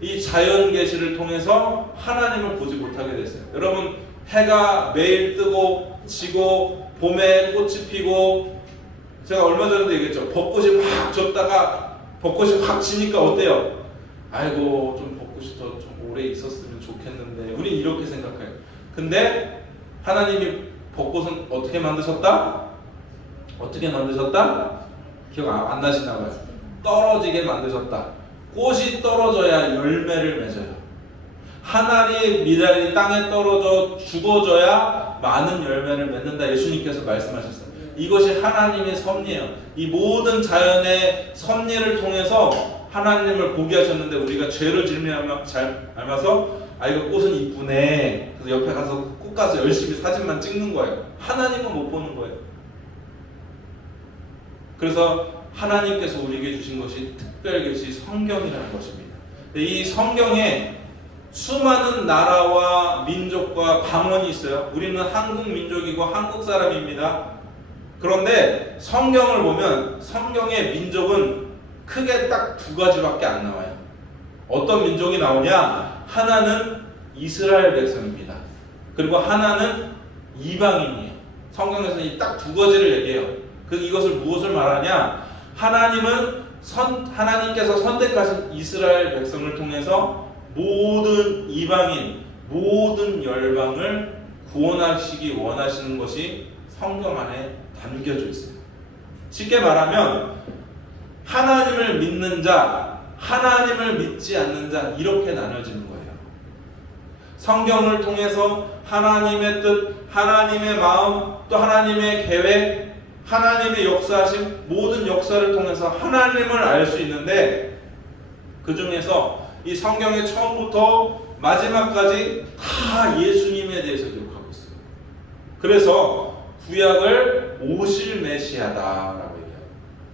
이 자연 계시를 통해서 하나님을 보지 못하게 됐어요. 여러분, 해가 매일 뜨고 지고 봄에 꽃이 피고, 제가 얼마 전에도 얘기했죠. 벚꽃이 확 졌다가 벚꽃이 확 지니까 어때요? 아이고, 좀 벚꽃이 더 좀 오래 있었으면 좋겠는데, 우리 이렇게 생각해요. 근데 하나님이 벚꽃은 어떻게 만드셨다? 어떻게 만드셨다? 기억 안 나시나 봐요. 떨어지게 만드셨다. 꽃이 떨어져야 열매를 맺어요. 한 알이 미랄이 땅에 떨어져 죽어져야 많은 열매를 맺는다. 예수님께서 말씀하셨어요. 이것이 하나님의 섭리예요. 이 모든 자연의 섭리를 통해서 하나님을 보게 하셨는데, 우리가 죄를 짊어서 아, 이거 꽃은 이쁘네, 그래서 옆에 가서 꽃 가서 열심히 사진만 찍는 거예요. 하나님은 못 보는 거예요. 그래서 하나님께서 우리에게 주신 것이 특별계시 성경이라는 것입니다. 이 성경에 수많은 나라와 민족과 방언이 있어요. 우리는 한국 민족이고 한국 사람입니다. 그런데 성경을 보면 성경의 민족은 크게 딱 두 가지밖에 안 나와요. 어떤 민족이 나오냐? 하나는 이스라엘 백성입니다. 그리고 하나는 이방인이에요. 성경에서는 이 딱 두 가지를 얘기해요. 이것을 무엇을 말하냐? 하나님께서 선택하신 이스라엘 백성을 통해서 모든 이방인, 모든 열방을 구원하시기 원하시는 것이 성경 안에 담겨져 있어요. 쉽게 말하면 하나님을 믿는 자, 하나님을 믿지 않는 자, 이렇게 나눠지는 거예요. 성경을 통해서 하나님의 뜻, 하나님의 마음, 또 하나님의 계획, 하나님의 역사하신 모든 역사를 통해서 하나님을 알 수 있는데, 그 중에서 이 성경의 처음부터 마지막까지 다 예수님에 대해서 기록하고 있어요. 그래서 구약을 오실 메시아다라고 얘기해요.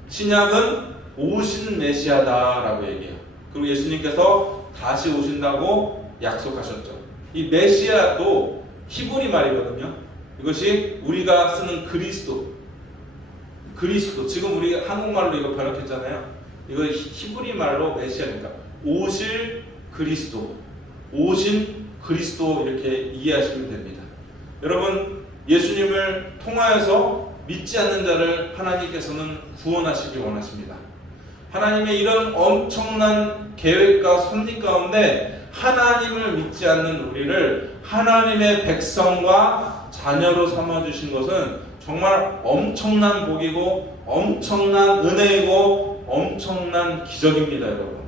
신약은 오신 메시아다라고 얘기해요. 그리고 예수님께서 다시 오신다고 약속하셨죠. 이 메시아도 히브리 말이거든요. 이것이 우리가 쓰는 그리스도, 지금 우리 한국말로 이거 번역했잖아요. 이거 히브리 말로 메시아니까 오실 그리스도, 오신 그리스도, 이렇게 이해하시면 됩니다. 여러분, 예수님을 통하여서 믿지 않는 자를 하나님께서는 구원하시기 원하십니다. 하나님의 이런 엄청난 계획과 섭리 가운데 하나님을 믿지 않는 우리를 하나님의 백성과 자녀로 삼아주신 것은 정말 엄청난 복이고 엄청난 은혜이고 엄청난 기적입니다. 여러분,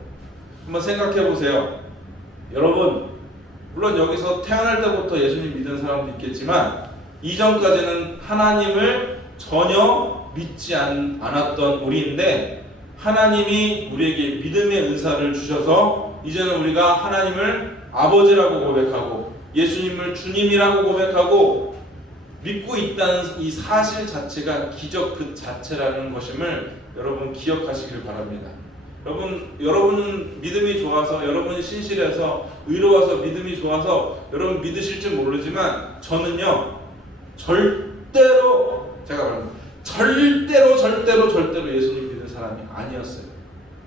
한번 생각해 보세요. 여러분, 물론 여기서 태어날 때부터 예수님 믿은 사람도 있겠지만 이전까지는 하나님을 전혀 믿지 않았던 우리인데 하나님이 우리에게 믿음의 은사를 주셔서 이제는 우리가 하나님을 아버지라고 고백하고 예수님을 주님이라고 고백하고 믿고 있다는 이 사실 자체가 기적 그 자체라는 것임을 여러분 기억하시길 바랍니다. 여러분은 믿음이 좋아서, 여러분이 신실해서, 의로워서, 믿음이 좋아서 여러분 믿으실지 모르지만 저는요 절대로 예수님 믿는 사람이 아니었어요.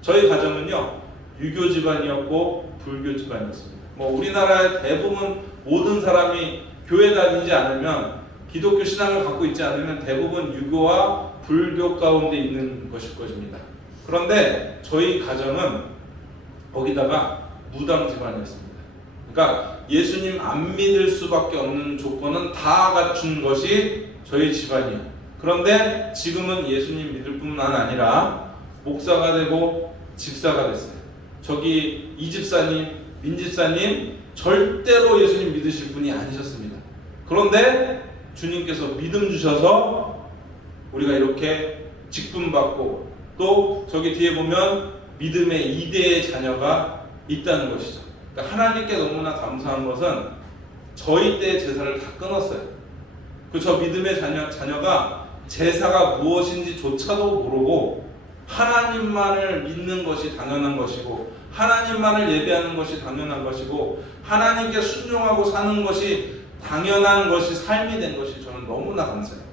저희 가정은요 유교 집안이었고 불교 집안이었습니다. 뭐 우리나라의 대부분 모든 사람이 교회 다니지 않으면, 기독교 신앙을 갖고 있지 않으면 대부분 유교와 불교 가운데 있는 것일 것입니다. 그런데 저희 가정은 거기다가 무당 집안이었습니다. 그러니까 예수님 안 믿을 수밖에 없는 조건은 다 갖춘 것이 저희 집안이에요. 그런데 지금은 예수님 믿을 뿐만 아니라 목사가 되고 집사가 됐어요. 저기 이 집사님, 민 집사님 절대로 예수님 믿으실 분이 아니셨습니다. 그런데 주님께서 믿음 주셔서 우리가 이렇게 직분받고 또 저기 뒤에 보면 믿음의 2대의 자녀가 있다는 것이죠. 그러니까 하나님께 너무나 감사한 것은 저희 때의 제사를 다 끊었어요. 저 믿음의 자녀가 제사가 무엇인지조차도 모르고 하나님만을 믿는 것이 당연한 것이고 하나님만을 예배하는 것이 당연한 것이고 하나님께 순종하고 사는 것이 당연한 것이 삶이 된 것이 저는 너무나 감사해요.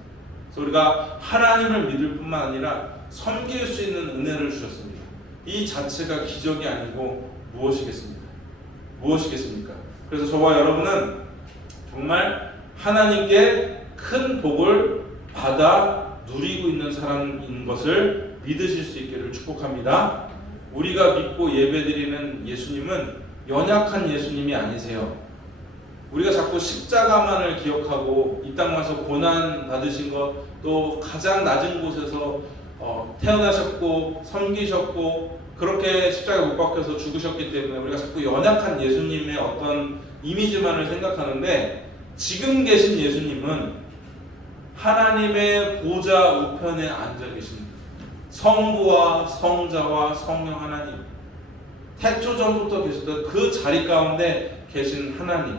그래서 우리가 하나님을 믿을 뿐만 아니라 섬길 수 있는 은혜를 주셨습니다. 이 자체가 기적이 아니고 무엇이겠습니까? 그래서 저와 여러분은 정말 하나님께 큰 복을 받아 누리고 있는 사람인 것을 믿으실 수 있기를 축복합니다. 우리가 믿고 예배드리는 예수님은 연약한 예수님이 아니세요. 우리가 자꾸 십자가만을 기억하고 이 땅 와서 고난 받으신 것, 또 가장 낮은 곳에서 태어나셨고 섬기셨고 그렇게 십자가에 못 박혀서 죽으셨기 때문에 우리가 자꾸 연약한 예수님의 어떤 이미지만을 생각하는데, 지금 계신 예수님은 하나님의 보좌 우편에 앉아 계십니다. 성부와 성자와 성령 하나님, 태초 전부터 계셨던 그 자리 가운데 계신 하나님,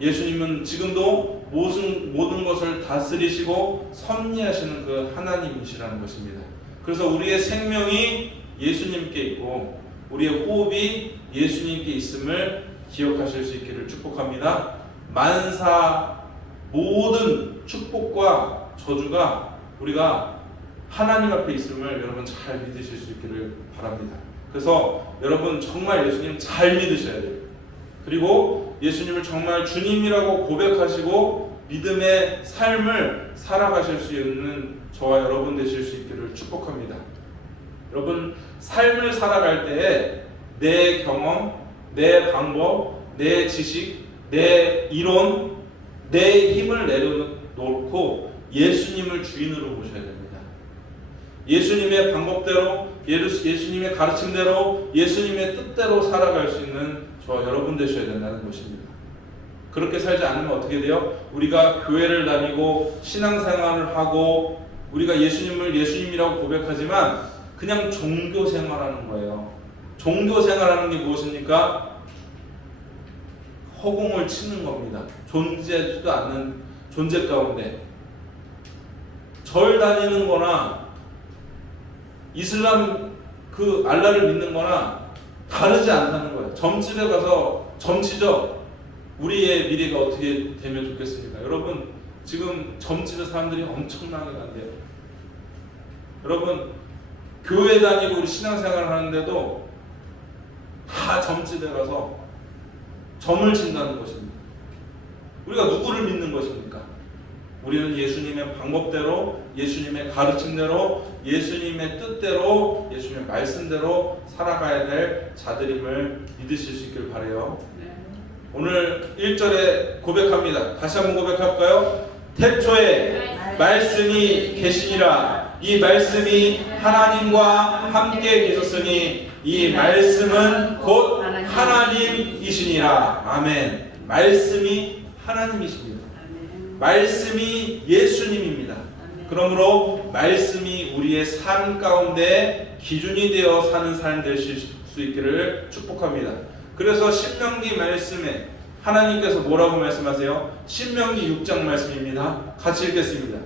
예수님은 지금도 모든 것을 다스리시고 섭리하시는 그 하나님이시라는 것입니다. 그래서 우리의 생명이 예수님께 있고 우리의 호흡이 예수님께 있음을 기억하실 수 있기를 축복합니다. 만사 모든 축복과 저주가 우리가 하나님 앞에 있음을 여러분 잘 믿으실 수 있기를 바랍니다. 그래서 여러분 정말 예수님 잘 믿으셔야 돼요. 그리고 예수님을 정말 주님이라고 고백하시고 믿음의 삶을 살아가실 수 있는 저와 여러분 되실 수 있기를 축복합니다. 여러분 삶을 살아갈 때에 내 경험, 내 방법, 내 지식, 내 이론, 내 힘을 내려놓고 예수님을 주인으로 보셔야 됩니다. 예수님의 방법대로, 예수님의 가르침대로, 예수님의 뜻대로 살아갈 수 있는 저와 여러분 되셔야 된다는 것입니다. 그렇게 살지 않으면 어떻게 돼요? 우리가 교회를 다니고 신앙생활을 하고 우리가 예수님을 예수님이라고 고백하지만 그냥 종교 생활하는 거예요. 종교 생활하는 게 무엇입니까? 허공을 치는 겁니다. 존재하지도 않는 존재 가운데 절 다니는 거나 이슬람 그 알라를 믿는 거나 다르지 않다는 거예요. 점집에 가서 점치죠. 우리의 미래가 어떻게 되면 좋겠습니까? 여러분 지금 점집에 사람들이 엄청나게 간대요. 여러분 교회 다니고 우리 신앙생활 하는데도 다 점집에 가서 점을 친다는 것입니다. 우리가 누구를 믿는 것입니까? 우리는 예수님의 방법대로, 예수님의 가르침대로, 예수님의 뜻대로, 예수님의 말씀대로 살아가야 될 자들임을 믿으실 수 있길 바라요. 오늘 1절에 고백합니다. 다시 한번 고백할까요? 태초에 말씀이 계시니라. 이 말씀이 하나님과 함께 계셨으니 이 말씀은 곧 하나님이시니라. 아멘. 말씀이 하나님이십니다. 말씀이 예수님입니다. 그러므로 말씀이 우리의 삶 가운데 기준이 되어 사는 삶 될 수 있기를 축복합니다. 그래서 신명기 말씀에 하나님께서 뭐라고 말씀하세요? 신명기 6장 말씀입니다. 같이 읽겠습니다.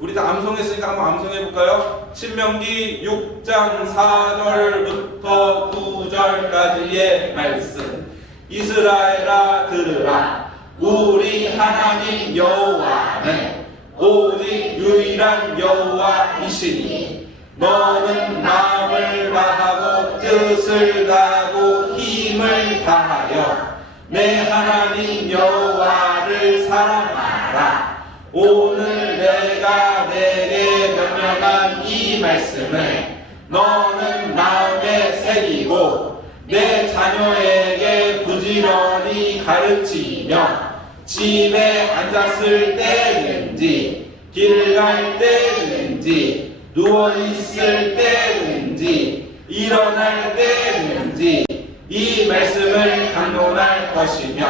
우리 다 암송했으니까 한번 암송해 볼까요? 신명기 6장 4절부터 9절까지의 말씀. 이스라엘아 들으라. 우리 하나님 여호와는 오직 유일한 여호와이시니 너는 마음을 다하고 뜻을 다하고 힘을 다하여 내 하나님 여호와를 사랑하라. 오늘 내가 내게 명령한 이 말씀을 너는 마음에 새기고 내 자녀에게 부지런히 가르치며 집에 앉았을 때든지 길 갈 때든지 누워 있을 때든지 일어날 때든지 이 말씀을 강론할 것이며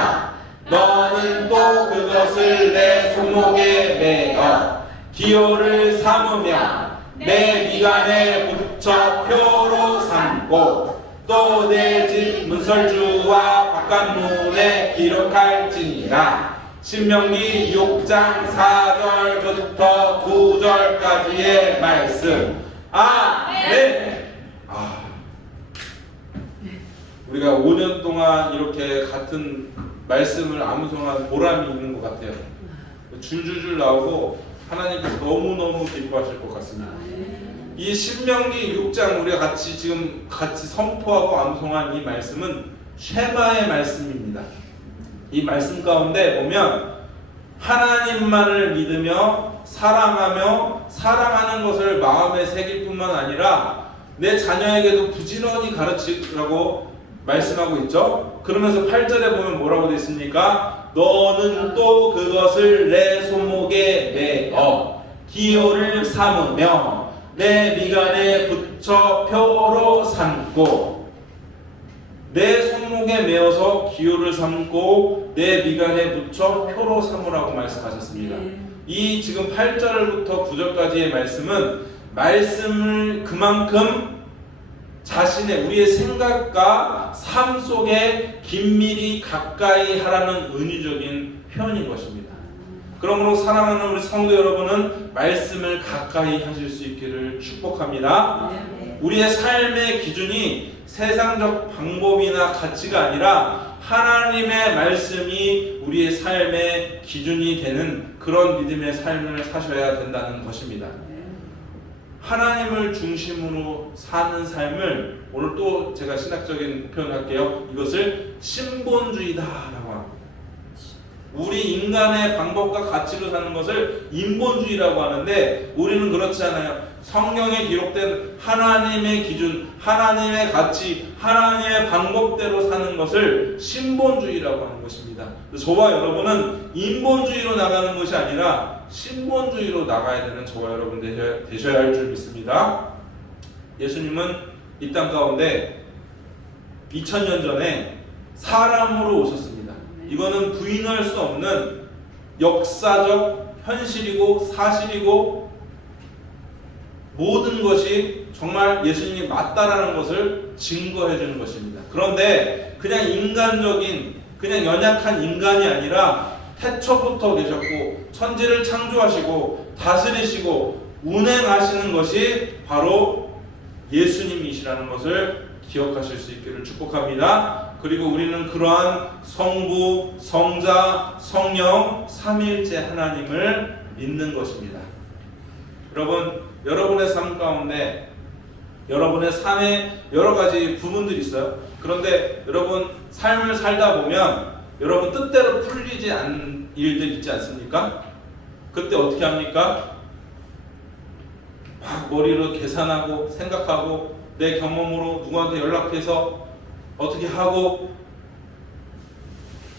너는 또 그것을 내 손목에 매어 기호를 삼으며 내 미간에 붙여 표로 삼고 또 내 집 문설주와 바깥문에 기록할지니라. 신명기 6장 4절부터 9절까지의 말씀. 아멘. 우리가 5년 동안 이렇게 같은 말씀을 암송한 보람이 있는 것 같아요. 줄줄줄 나오고 하나님께서 너무너무 기뻐하실 것 같습니다. 이 신명기 6장 우리가 같이 선포하고 암송한 이 말씀은 쉐마의 말씀입니다. 이 말씀 가운데 보면 하나님만을 믿으며 사랑하며 사랑하는 것을 마음에 새길 뿐만 아니라 내 자녀에게도 부지런히 가르치라고 말씀하고 있죠. 그러면서 8절에 보면 뭐라고 되어 있습니까? 너는 또 그것을 내 손목에 매어 기호를 삼으며 내 미간에 붙여 표로 삼고. 내 손목에 매어서 기호를 삼고 내 미간에 붙여 표로 삼으라고 말씀하셨습니다. 이 지금 8절부터 9절까지의 말씀은 말씀을 그만큼 자신의 우리의 생각과 삶 속에 긴밀히 가까이 하라는 은유적인 표현인 것입니다. 그러므로 사랑하는 우리 성도 여러분은 말씀을 가까이 하실 수 있기를 축복합니다. 우리의 삶의 기준이 세상적 방법이나 가치가 아니라 하나님의 말씀이 우리의 삶의 기준이 되는 그런 믿음의 삶을 사셔야 된다는 것입니다. 하나님을 중심으로 사는 삶을 오늘 또 제가 신학적인 표현할게요. 이것을 신본주의다라고 합니다. 우리 인간의 방법과 가치로 사는 것을 인본주의라고 하는데 우리는 그렇지 않아요. 성경에 기록된 하나님의 기준, 하나님의 가치, 하나님의 방법대로 사는 것을 신본주의라고 하는 것입니다. 저와 여러분은 인본주의로 나가는 것이 아니라 신본주의로 나가야 되는 저와 여러분 되셔야 할 줄 믿습니다. 예수님은 이 땅 가운데 2000년 전에 사람으로 오셨습니다. 이거는 부인할 수 없는 역사적 현실이고 사실이고 모든 것이 정말 예수님이 맞다라는 것을 증거해 주는 것입니다. 그런데 그냥 인간적인 그냥 연약한 인간이 아니라 태초부터 계셨고 천지를 창조하시고 다스리시고 운행하시는 것이 바로 예수님이시라는 것을 기억하실 수 있기를 축복합니다. 그리고 우리는 그러한 성부, 성자, 성령 삼위일체 하나님을 믿는 것입니다. 여러분, 여러분의 삶 가운데 여러분의 삶에 여러 가지 부분들이 있어요. 그런데 여러분 삶을 살다 보면 여러분 뜻대로 풀리지 않는 일들 있지 않습니까? 그때 어떻게 합니까? 막 머리로 계산하고 생각하고 내 경험으로 누구한테 연락해서 어떻게 하고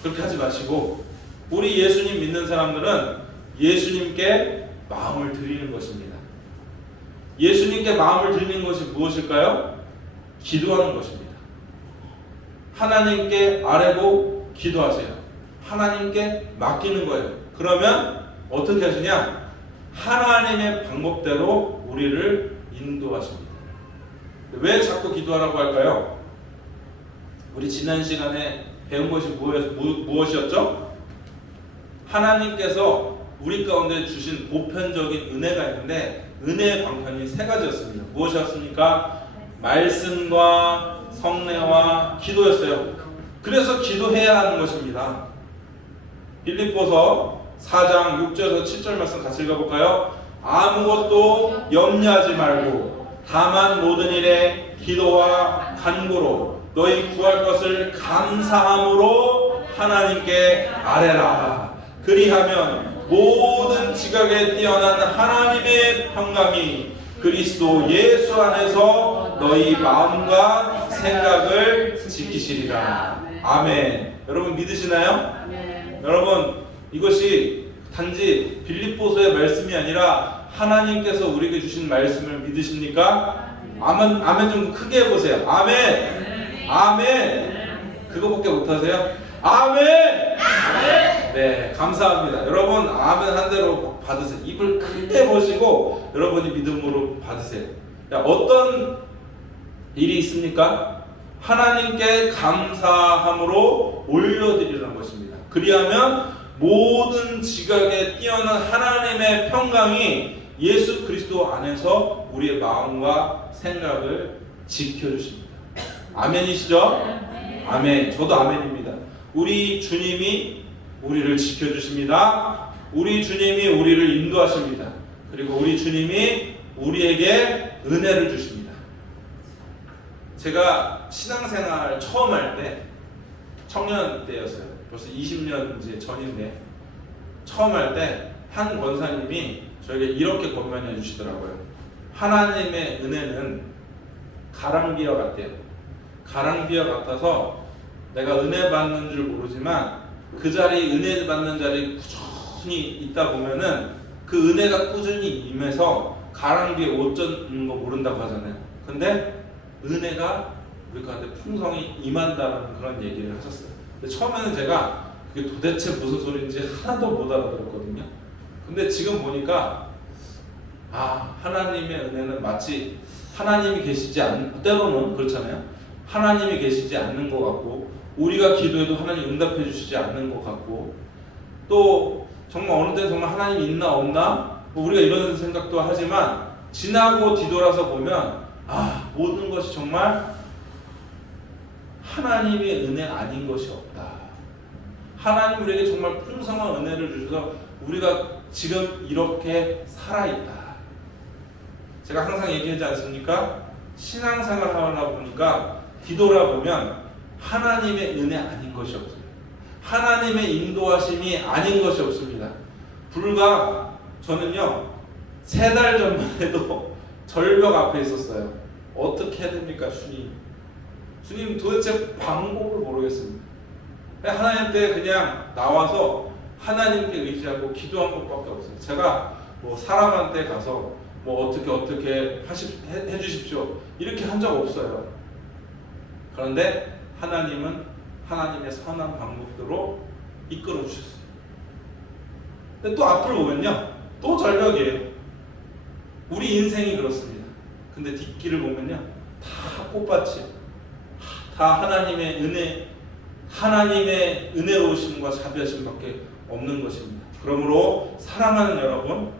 그렇게 하지 마시고 우리 예수님 믿는 사람들은 예수님께 마음을 드리는 것입니다. 예수님께 마음을 드리는 것이 무엇일까요? 기도하는 것입니다. 하나님께 아뢰고 기도하세요. 하나님께 맡기는 거예요. 그러면 어떻게 하시냐? 하나님의 방법대로 우리를 인도하십니다. 왜 자꾸 기도하라고 할까요? 우리 지난 시간에 배운 것이 무엇이었죠? 하나님께서 우리 가운데 주신 보편적인 은혜가 있는데 은혜의 방편이 세 가지였습니다. 무엇이었습니까? 말씀과 성례와 기도였어요. 그래서 기도해야 하는 것입니다. 빌립보서 4장 6절에서 7절 말씀 같이 읽어볼까요? 아무것도 염려하지 말고 다만 모든 일에 기도와 간구로 너희 구할 것을 감사함으로 하나님께 아뢰라. 그리하면 모든 지각에 뛰어난 하나님의 평강이 그리스도 예수 안에서 너희 마음과 생각을 지키시리라. 아멘. 여러분 믿으시나요? 여러분 이것이 단지 빌립보서의 말씀이 아니라 하나님께서 우리에게 주신 말씀을 믿으십니까? 아멘. 아멘 좀 크게 해보세요. 아멘. 아멘. 그거밖에 못하세요? 아멘. 네, 감사합니다. 여러분 아멘 한 대로 받으세요. 입을 크게 보시고 여러분이 믿음으로 받으세요. 어떤 일이 있습니까? 하나님께 감사함으로 올려드리라는 것입니다. 그리하면 모든 지각에 뛰어난 하나님의 평강이 예수 그리스도 안에서 우리의 마음과 생각을 지켜주십니다. 아멘이시죠? 아멘. 저도 아멘입니다. 우리 주님이 우리를 지켜주십니다. 우리 주님이 우리를 인도하십니다. 그리고 우리 주님이 우리에게 은혜를 주십니다. 제가 신앙생활 처음 할 때 청년 때였어요. 벌써 20년 이제 전인데 처음 할 때 한 권사님이 저에게 이렇게 권면해 주시더라고요. 하나님의 은혜는 가랑비와 같대요. 가랑비와 같아서 내가 은혜 받는 줄 모르지만 그 자리 은혜 받는 자리에 꾸준히 있다 보면은 그 은혜가 꾸준히 임해서 가랑비에 옷 젖는 거 모른다고 하잖아요. 근데 은혜가 우리 가운데 풍성히 임한다는 그런 얘기를 하셨어요. 근데 처음에는 제가 그게 도대체 무슨 소리인지 하나도 못 알아들었거든요. 근데 지금 보니까 하나님의 은혜는 마치 하나님이 계시지 않는, 때로는 그렇잖아요. 하나님이 계시지 않는 것 같고 우리가 기도해도 하나님 응답해 주시지 않는 것 같고 또 정말 어느 때는 정말 하나님이 있나 없나 우리가 이런 생각도 하지만 지나고 뒤돌아서 보면 모든 것이 정말 하나님의 은혜 아닌 것이 없다. 하나님 우리에게 정말 풍성한 은혜를 주셔서 우리가 지금 이렇게 살아있다. 제가 항상 얘기하지 않습니까? 신앙생활 하다 보니까 뒤돌아보면 하나님의 은혜 아닌 것이 없어요. 하나님의 인도하심이 아닌 것이 없습니다. 불과 저는요 3달 전만 해도 절벽 앞에 있었어요. 어떻게 해야 됩니까 주님? 주님 도대체 방법을 모르겠습니다. 하나님께 그냥 나와서 하나님께 의지하고 기도한 것밖에 없어요. 제가 뭐 사람한테 가서 뭐 어떻게 해주십시오 이렇게 한 적 없어요. 그런데 하나님은 하나님의 선한 방법대로 이끌어 주셨어요. 근데 또 앞을 보면요 또 절벽이에요. 우리 인생이 그렇습니다. 근데 뒷길을 보면요 다 꽃밭이 다 하나님의 은혜로우심과 자비하심밖에 없는 것입니다. 그러므로 사랑하는 여러분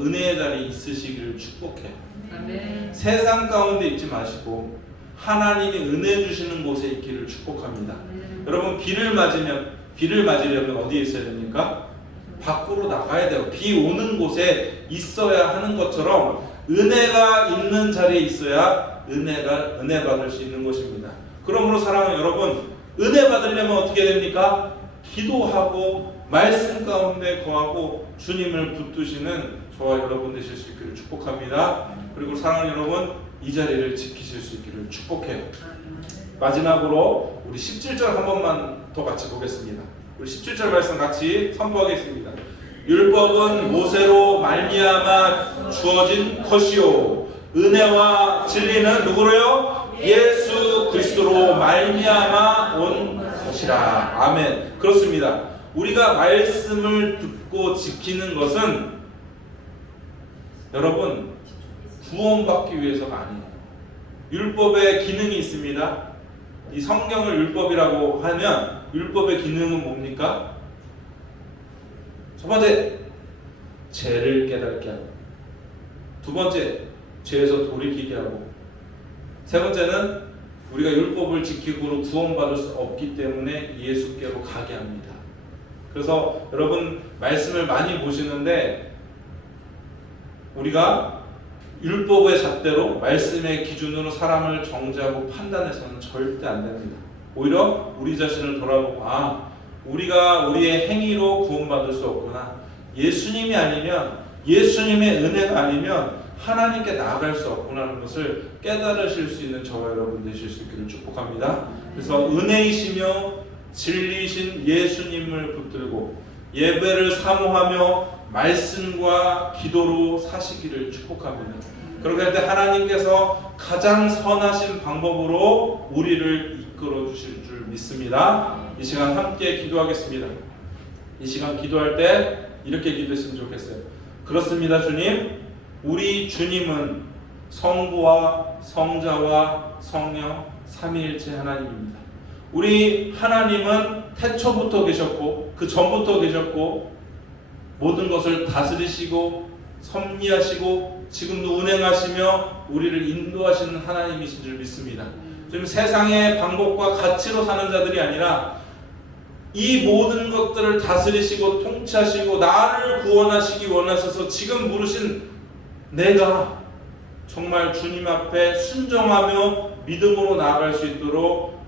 은혜의 자리에 있으시기를 축복해요. 아멘. 세상 가운데 있지 마시고 하나님이 은혜 주시는 곳에 있기를 축복합니다. 여러분 비를 맞으려면 어디에 있어야 됩니까? 밖으로 나가야 돼요. 비 오는 곳에 있어야 하는 것처럼 은혜가 있는 자리에 있어야 은혜 받을 수 있는 것입니다. 그러므로 사랑하는 여러분 은혜 받으려면 어떻게 됩니까? 기도하고 말씀 가운데 거하고 주님을 붙드시는 저와 여러분 되실 수 있기를 축복합니다. 그리고 사랑하는 여러분 이 자리를 지키실 수 있기를 축복해요. 마지막으로 우리 17절 한 번만 더 같이 보겠습니다. 우리 17절 말씀 같이 선포하겠습니다. 율법은 모세로 말미암아 주어진 것이요 은혜와 진리는 누구로요? 예수 그리스도로 말미암아 온 것이라. 아멘. 그렇습니다. 우리가 말씀을 듣고 지키는 것은 여러분 구원받기 위해서가 아니에요. 율법의 기능이 있습니다. 이 성경을 율법이라고 하면 율법의 기능은 뭡니까? 첫 번째, 죄를 깨닫게 하고, 두 번째, 죄에서 돌이키게 하고, 세 번째는 우리가 율법을 지키고 구원받을 수 없기 때문에 예수께로 가게 합니다. 그래서 여러분 말씀을 많이 보시는데 우리가 율법의 잣대로 말씀의 기준으로 사람을 정죄하고 판단해서는 절대 안 됩니다. 오히려 우리 자신을 돌아보고 우리가 우리의 행위로 구원받을 수 없구나. 예수님이 아니면, 예수님의 은혜가 아니면 하나님께 나아갈 수 없구나라는 것을 깨달으실 수 있는 저와 여러분 되실 수 있기를 축복합니다. 그래서 은혜이시며 진리이신 예수님을 붙들고 예배를 사모하며 말씀과 기도로 사시기를 축복합니다. 그렇게 할 때 하나님께서 가장 선하신 방법으로 우리를 이끌어 주실 줄 믿습니다. 이 시간 함께 기도하겠습니다. 이 시간 기도할 때 이렇게 기도했으면 좋겠어요. 그렇습니다, 주님. 우리 주님은 성부와 성자와 성령 삼위일체 하나님입니다. 우리 하나님은 태초부터 계셨고 그 전부터 계셨고 모든 것을 다스리시고 섭리하시고 지금도 운행하시며 우리를 인도하시는 하나님이신 줄 믿습니다. 지금 세상의 방법과 가치로 사는 자들이 아니라 이 모든 것들을 다스리시고 통치하시고 나를 구원하시기 원하셔서 지금 부르신 내가 정말 주님 앞에 순종하며 믿음으로 나아갈 수 있도록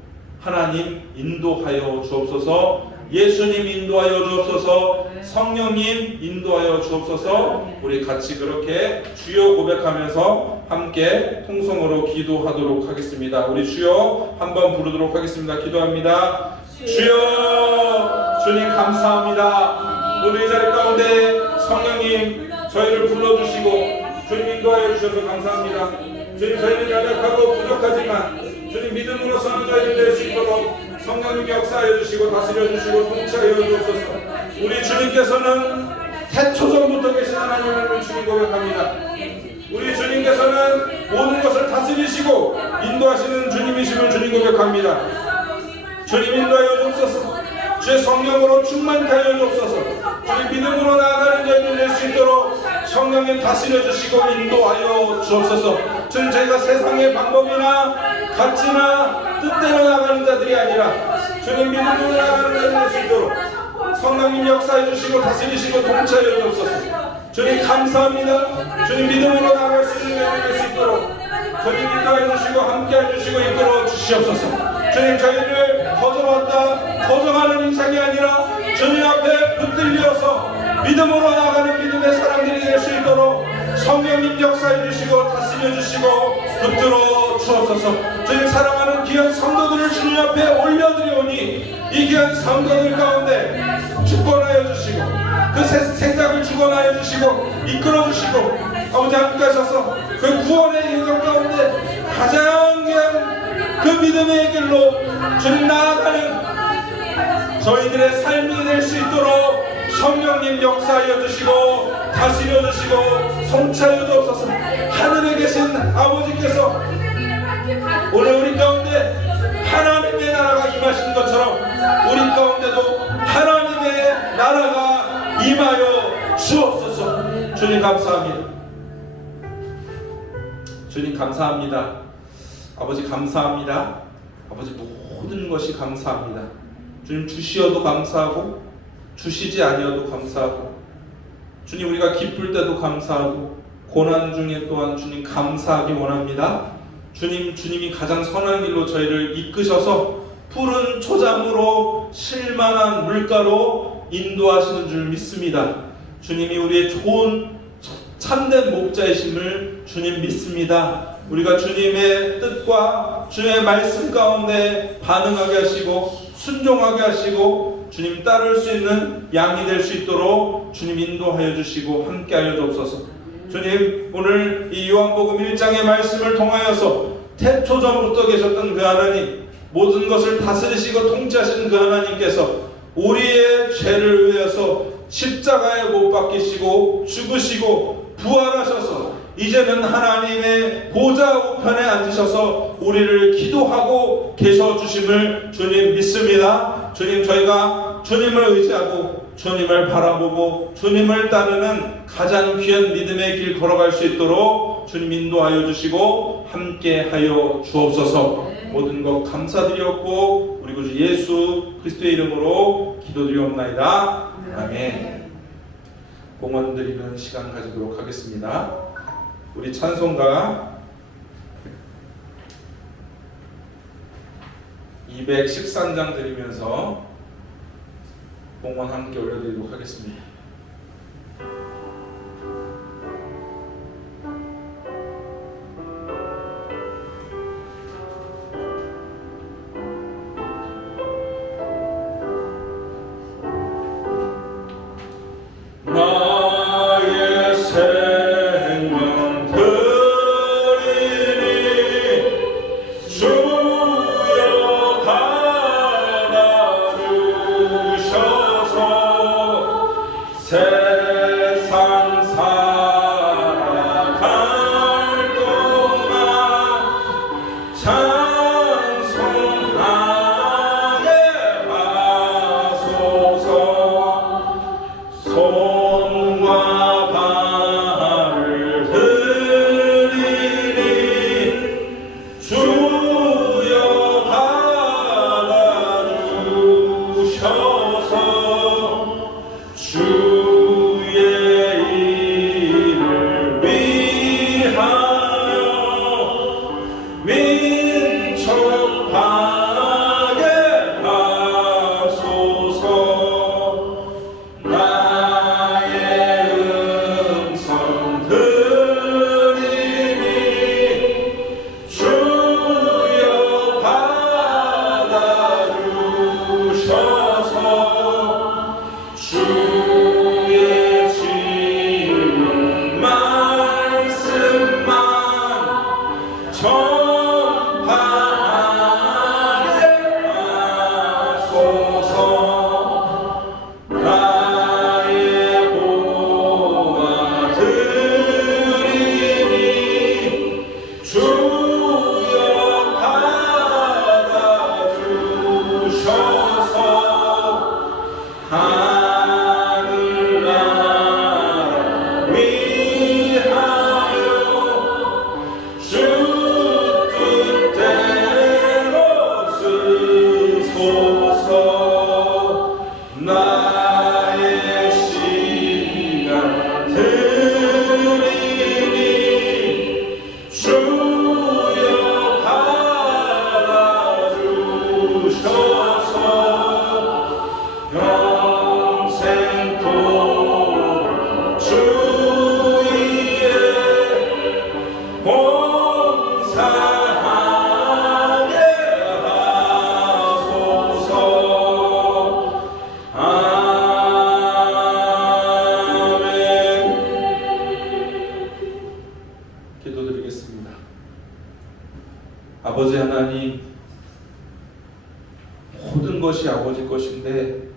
하나님 인도하여 주옵소서. 예수님 인도하여 주옵소서. 성령님 인도하여 주옵소서. 우리 같이 그렇게 주여 고백하면서 함께 통성으로 기도하도록 하겠습니다. 우리 주여 한번 부르도록 하겠습니다. 기도합니다. 주여, 주님 감사합니다. 오늘 이 자리 가운데 성령님 저희를 불러주시고 주님 인도하여 주셔서 감사합니다. 주님 저희는 연약하고 부족하지만 주님 믿음으로 서는 저희를 될 수 있도록 성령님 역사하여 주시고 다스려 주시고 통치하여 주옵소서. 우리 주님께서는 태초전부터 계신 하나님을 주님 고백합니다. 우리 주님께서는 모든 것을 다스리시고 인도하시는 주님이심을 주님 고백합니다. 주님 인도하여 주옵소서. 주의 성령으로 충만케 하여 주옵소서. 주님 믿음으로 나아가는 저희를 낼 수 있도록 성령님 다스려 주시고 인도하여 주옵소서. 주님 저희가 세상의 방법이나 가치나 뜻대로 나가는 자들이 아니라 주님 믿음으로 나아가는 자들이 될 수 있도록 성령님 역사해 주시고 다스리시고 통치하여 주옵소서. 주님 감사합니다. 주님 믿음으로 나아갈 수 있는 자들이 될 수 있도록 주님 인도해 주시고 함께해 주시고 이끌어 주시옵소서. 주님 저희를 거저왔다 거저하는 인생이 아니라 주님 앞에 붙들려서 믿음으로 나가는 믿음의 사람들이 될 수 있도록 성령님 역사해 주시고 다스려 주시고 붙들어 주옵소서. 주님 사랑하는 귀한 성도들을 주님 앞에 올려드리오니 이 귀한 성도들 가운데 축원하여 주시고 그 생각을 축원하여 주시고 이끌어 주시고 아버지 함께 하셔서 그 구원의 여정 가운데 가장 귀한 그 믿음의 길로 주님 나아가는 저희들의 삶이 될 수 있도록 성령님 역사하여 주시고 다스려 주시고 통치하여 주옵소서. 하늘에 계신 아버지께서 오늘 우리 가운데 하나님의 나라가 임하신 것처럼 우리 가운데도 하나님의 나라가 임하여 주옵소서. 주님 감사합니다. 주님 감사합니다. 아버지 감사합니다. 아버지 모든 것이 감사합니다. 주님 주시어도 감사하고 주시지 아니어도 감사하고 주님 우리가 기쁠 때도 감사하고 고난 중에 또한 주님 감사하기 원합니다. 주님이 가장 선한 길로 저희를 이끄셔서 푸른 초장으로 실만한 물가로 인도하시는 줄 믿습니다. 주님이 우리의 좋은 참된 목자이심을 주님 믿습니다. 우리가 주님의 뜻과 주님의 말씀 가운데 반응하게 하시고 순종하게 하시고 주님 따를 수 있는 양이 될 수 있도록 주님 인도하여 주시고 함께하여 주옵소서. 주님, 오늘 이 요한복음 1장의 말씀을 통하여서 태초 전부터 계셨던 그 하나님, 모든 것을 다스리시고 통치하시는 그 하나님께서 우리의 죄를 위해서 십자가에 못 박히시고 죽으시고 부활하셔서 이제는 하나님의 보좌 우편에 앉으셔서 우리를 기도하고 계셔 주심을 주님 믿습니다. 주님, 저희가 주님을 의지하고 주님을 바라보고 주님을 따르는 가장 귀한 믿음의 길 걸어갈 수 있도록 주님 인도하여 주시고 함께하여 주옵소서. 모든 것 감사드렸고 우리 구주 예수 그리스도의 이름으로 기도드리옵나이다. 아멘. 공헌 드리는 시간 가지도록 하겠습니다. 우리 찬송가 213장 드리면서 공헌 함께 올려드리도록 하겠습니다. 나의 생명 드리니 주여 받아주셔서 세상 살아갈 동안 찬송하게 하소서. 손과 발을 들이니 주여 받아주셔서 주의 일을 위하여 민첩하게 하소서. 나의 음성 들리니 주여 받아주셔서 주의 진리 말씀만 전파하게 하소서. 나의 보아 드리니 주여 받아주셔서 하늘나라 위하여 주 뜻대로 쓰소서. 나의 시간 드리니 주여 받아주셔서 평생토록 주 위에 봉사하게 하소서. 아멘. 기도드리겠습니다. 아버지 하나님, 모든 것이 아버지 것인데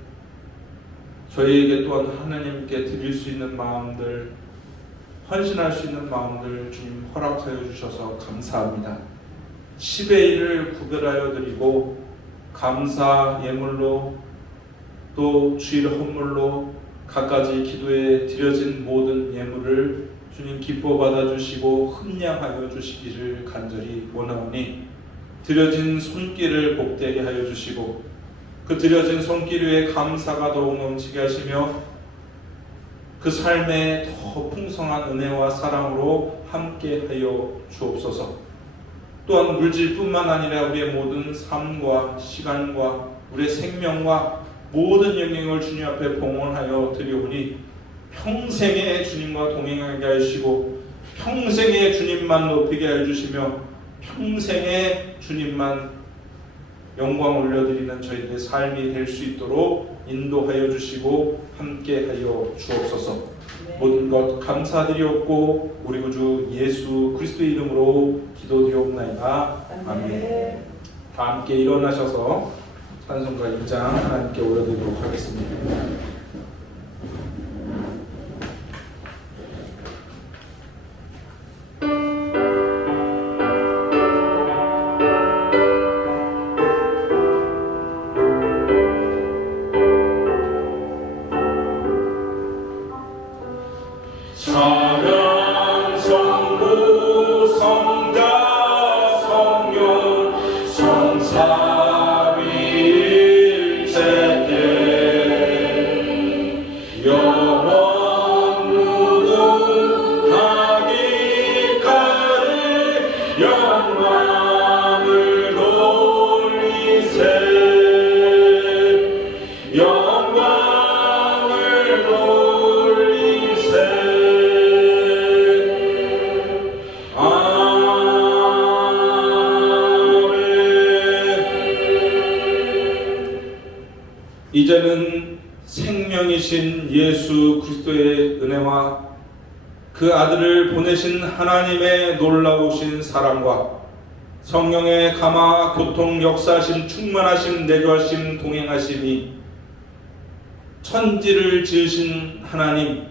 저희에게 또한 하나님께 드릴 수 있는 마음들, 헌신할 수 있는 마음들 주님 허락하여 주셔서 감사합니다. 10의 1을 구별하여 드리고 감사 예물로 또 주일 헌물로 갖가지 기도에 드려진 모든 예물을 주님 기뻐 받아주시고 흠량하여 주시기를 간절히 원하오니 드려진 손길을 복되게 하여 주시고 그 드려진 손길 위에 감사가 더욱 넘치게 하시며 그 삶에 더 풍성한 은혜와 사랑으로 함께 하여 주옵소서. 또한 물질뿐만 아니라 우리의 모든 삶과 시간과 우리의 생명과 모든 영역을 주님 앞에 봉헌하여 드리오니 평생에 주님과 동행하게 하시고 평생에 주님만 높이게 하여 주시며 평생에 주님만 영광 올려드리는 저희들의 삶이 될 수 있도록 인도하여 주시고 함께하여 주옵소서. 모든 것 감사드리옵고 우리 구주 예수 그리스도의 이름으로 기도드리옵나이다. 아멘. 다 함께 일어나셔서 찬송가 2장 하나님께 올려드리도록 하겠습니다. 이제는 생명이신 예수 그리스도의 은혜와 그 아들을 보내신 하나님의 놀라우신 사랑과 성령의 감화 교통 역사하심 충만하심 내주하심 동행하심이 천지를 지으신 하나님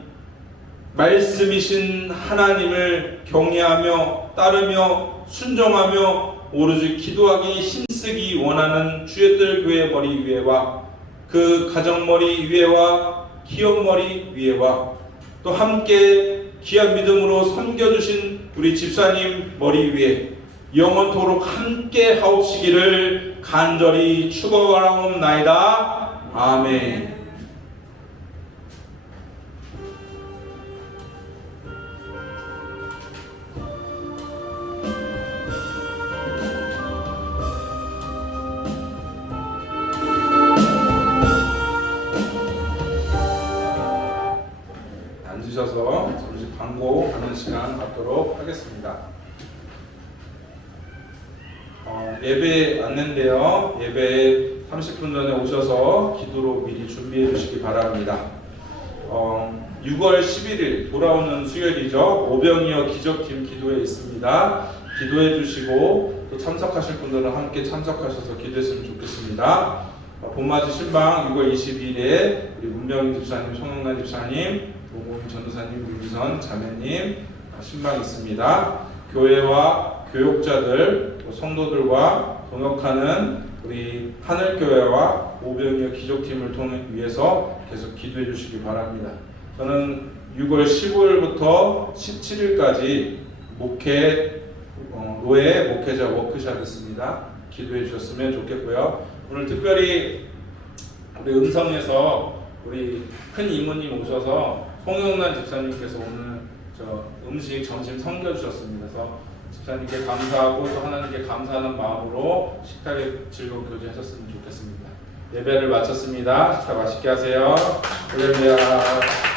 말씀이신 하나님을 경외하며 따르며 순종하며 오로지 기도하기 힘쓰기 원하는 주의 뜰 교회 머리 위에와 그 가정머리 위에와 기업머리 위에와 또 함께 귀한 믿음으로 섬겨주신 우리 집사님 머리 위에 영원토록 함께 하옵시기를 간절히 축원하옵나이다. 아멘. 앉으셔서 잠시 광고하는 시간 갖도록 하겠습니다. 예배 안내인데요. 예배 30분 전에 오셔서 기도로 미리 준비해 주시기 바랍니다. 6월 11일 돌아오는 수요일이죠. 오병이어 기적팀 기도회 있습니다. 기도해 주시고 또 참석하실 분들은 함께 참석하셔서 기도했으면 좋겠습니다. 봄맞이 신방 6월 22일에 우리 문병희 집사님, 송영란 집사님, 오모임 전도사님, 윤선 자매님 신방 있습니다. 교회와 교육자들, 성도들과 동역하는 우리 하늘교회와 오병이어 기적팀을 위해서 계속 기도해 주시기 바랍니다. 저는 6월 15일부터 17일까지 노예 목회자 워크숍 있습니다. 기도해 주셨으면 좋겠고요. 오늘 특별히 우리 음성에서 우리 큰 이모님 오셔서 송영란 집사님께서 오늘 음식 점심 섬겨주셨습니다. 그래서 집사님께 감사하고 또 하나님께 감사하는 마음으로 식탁에 즐거운 교제하셨으면 좋겠습니다. 예배를 마쳤습니다. 식사 맛있게 하세요. 할렐루야.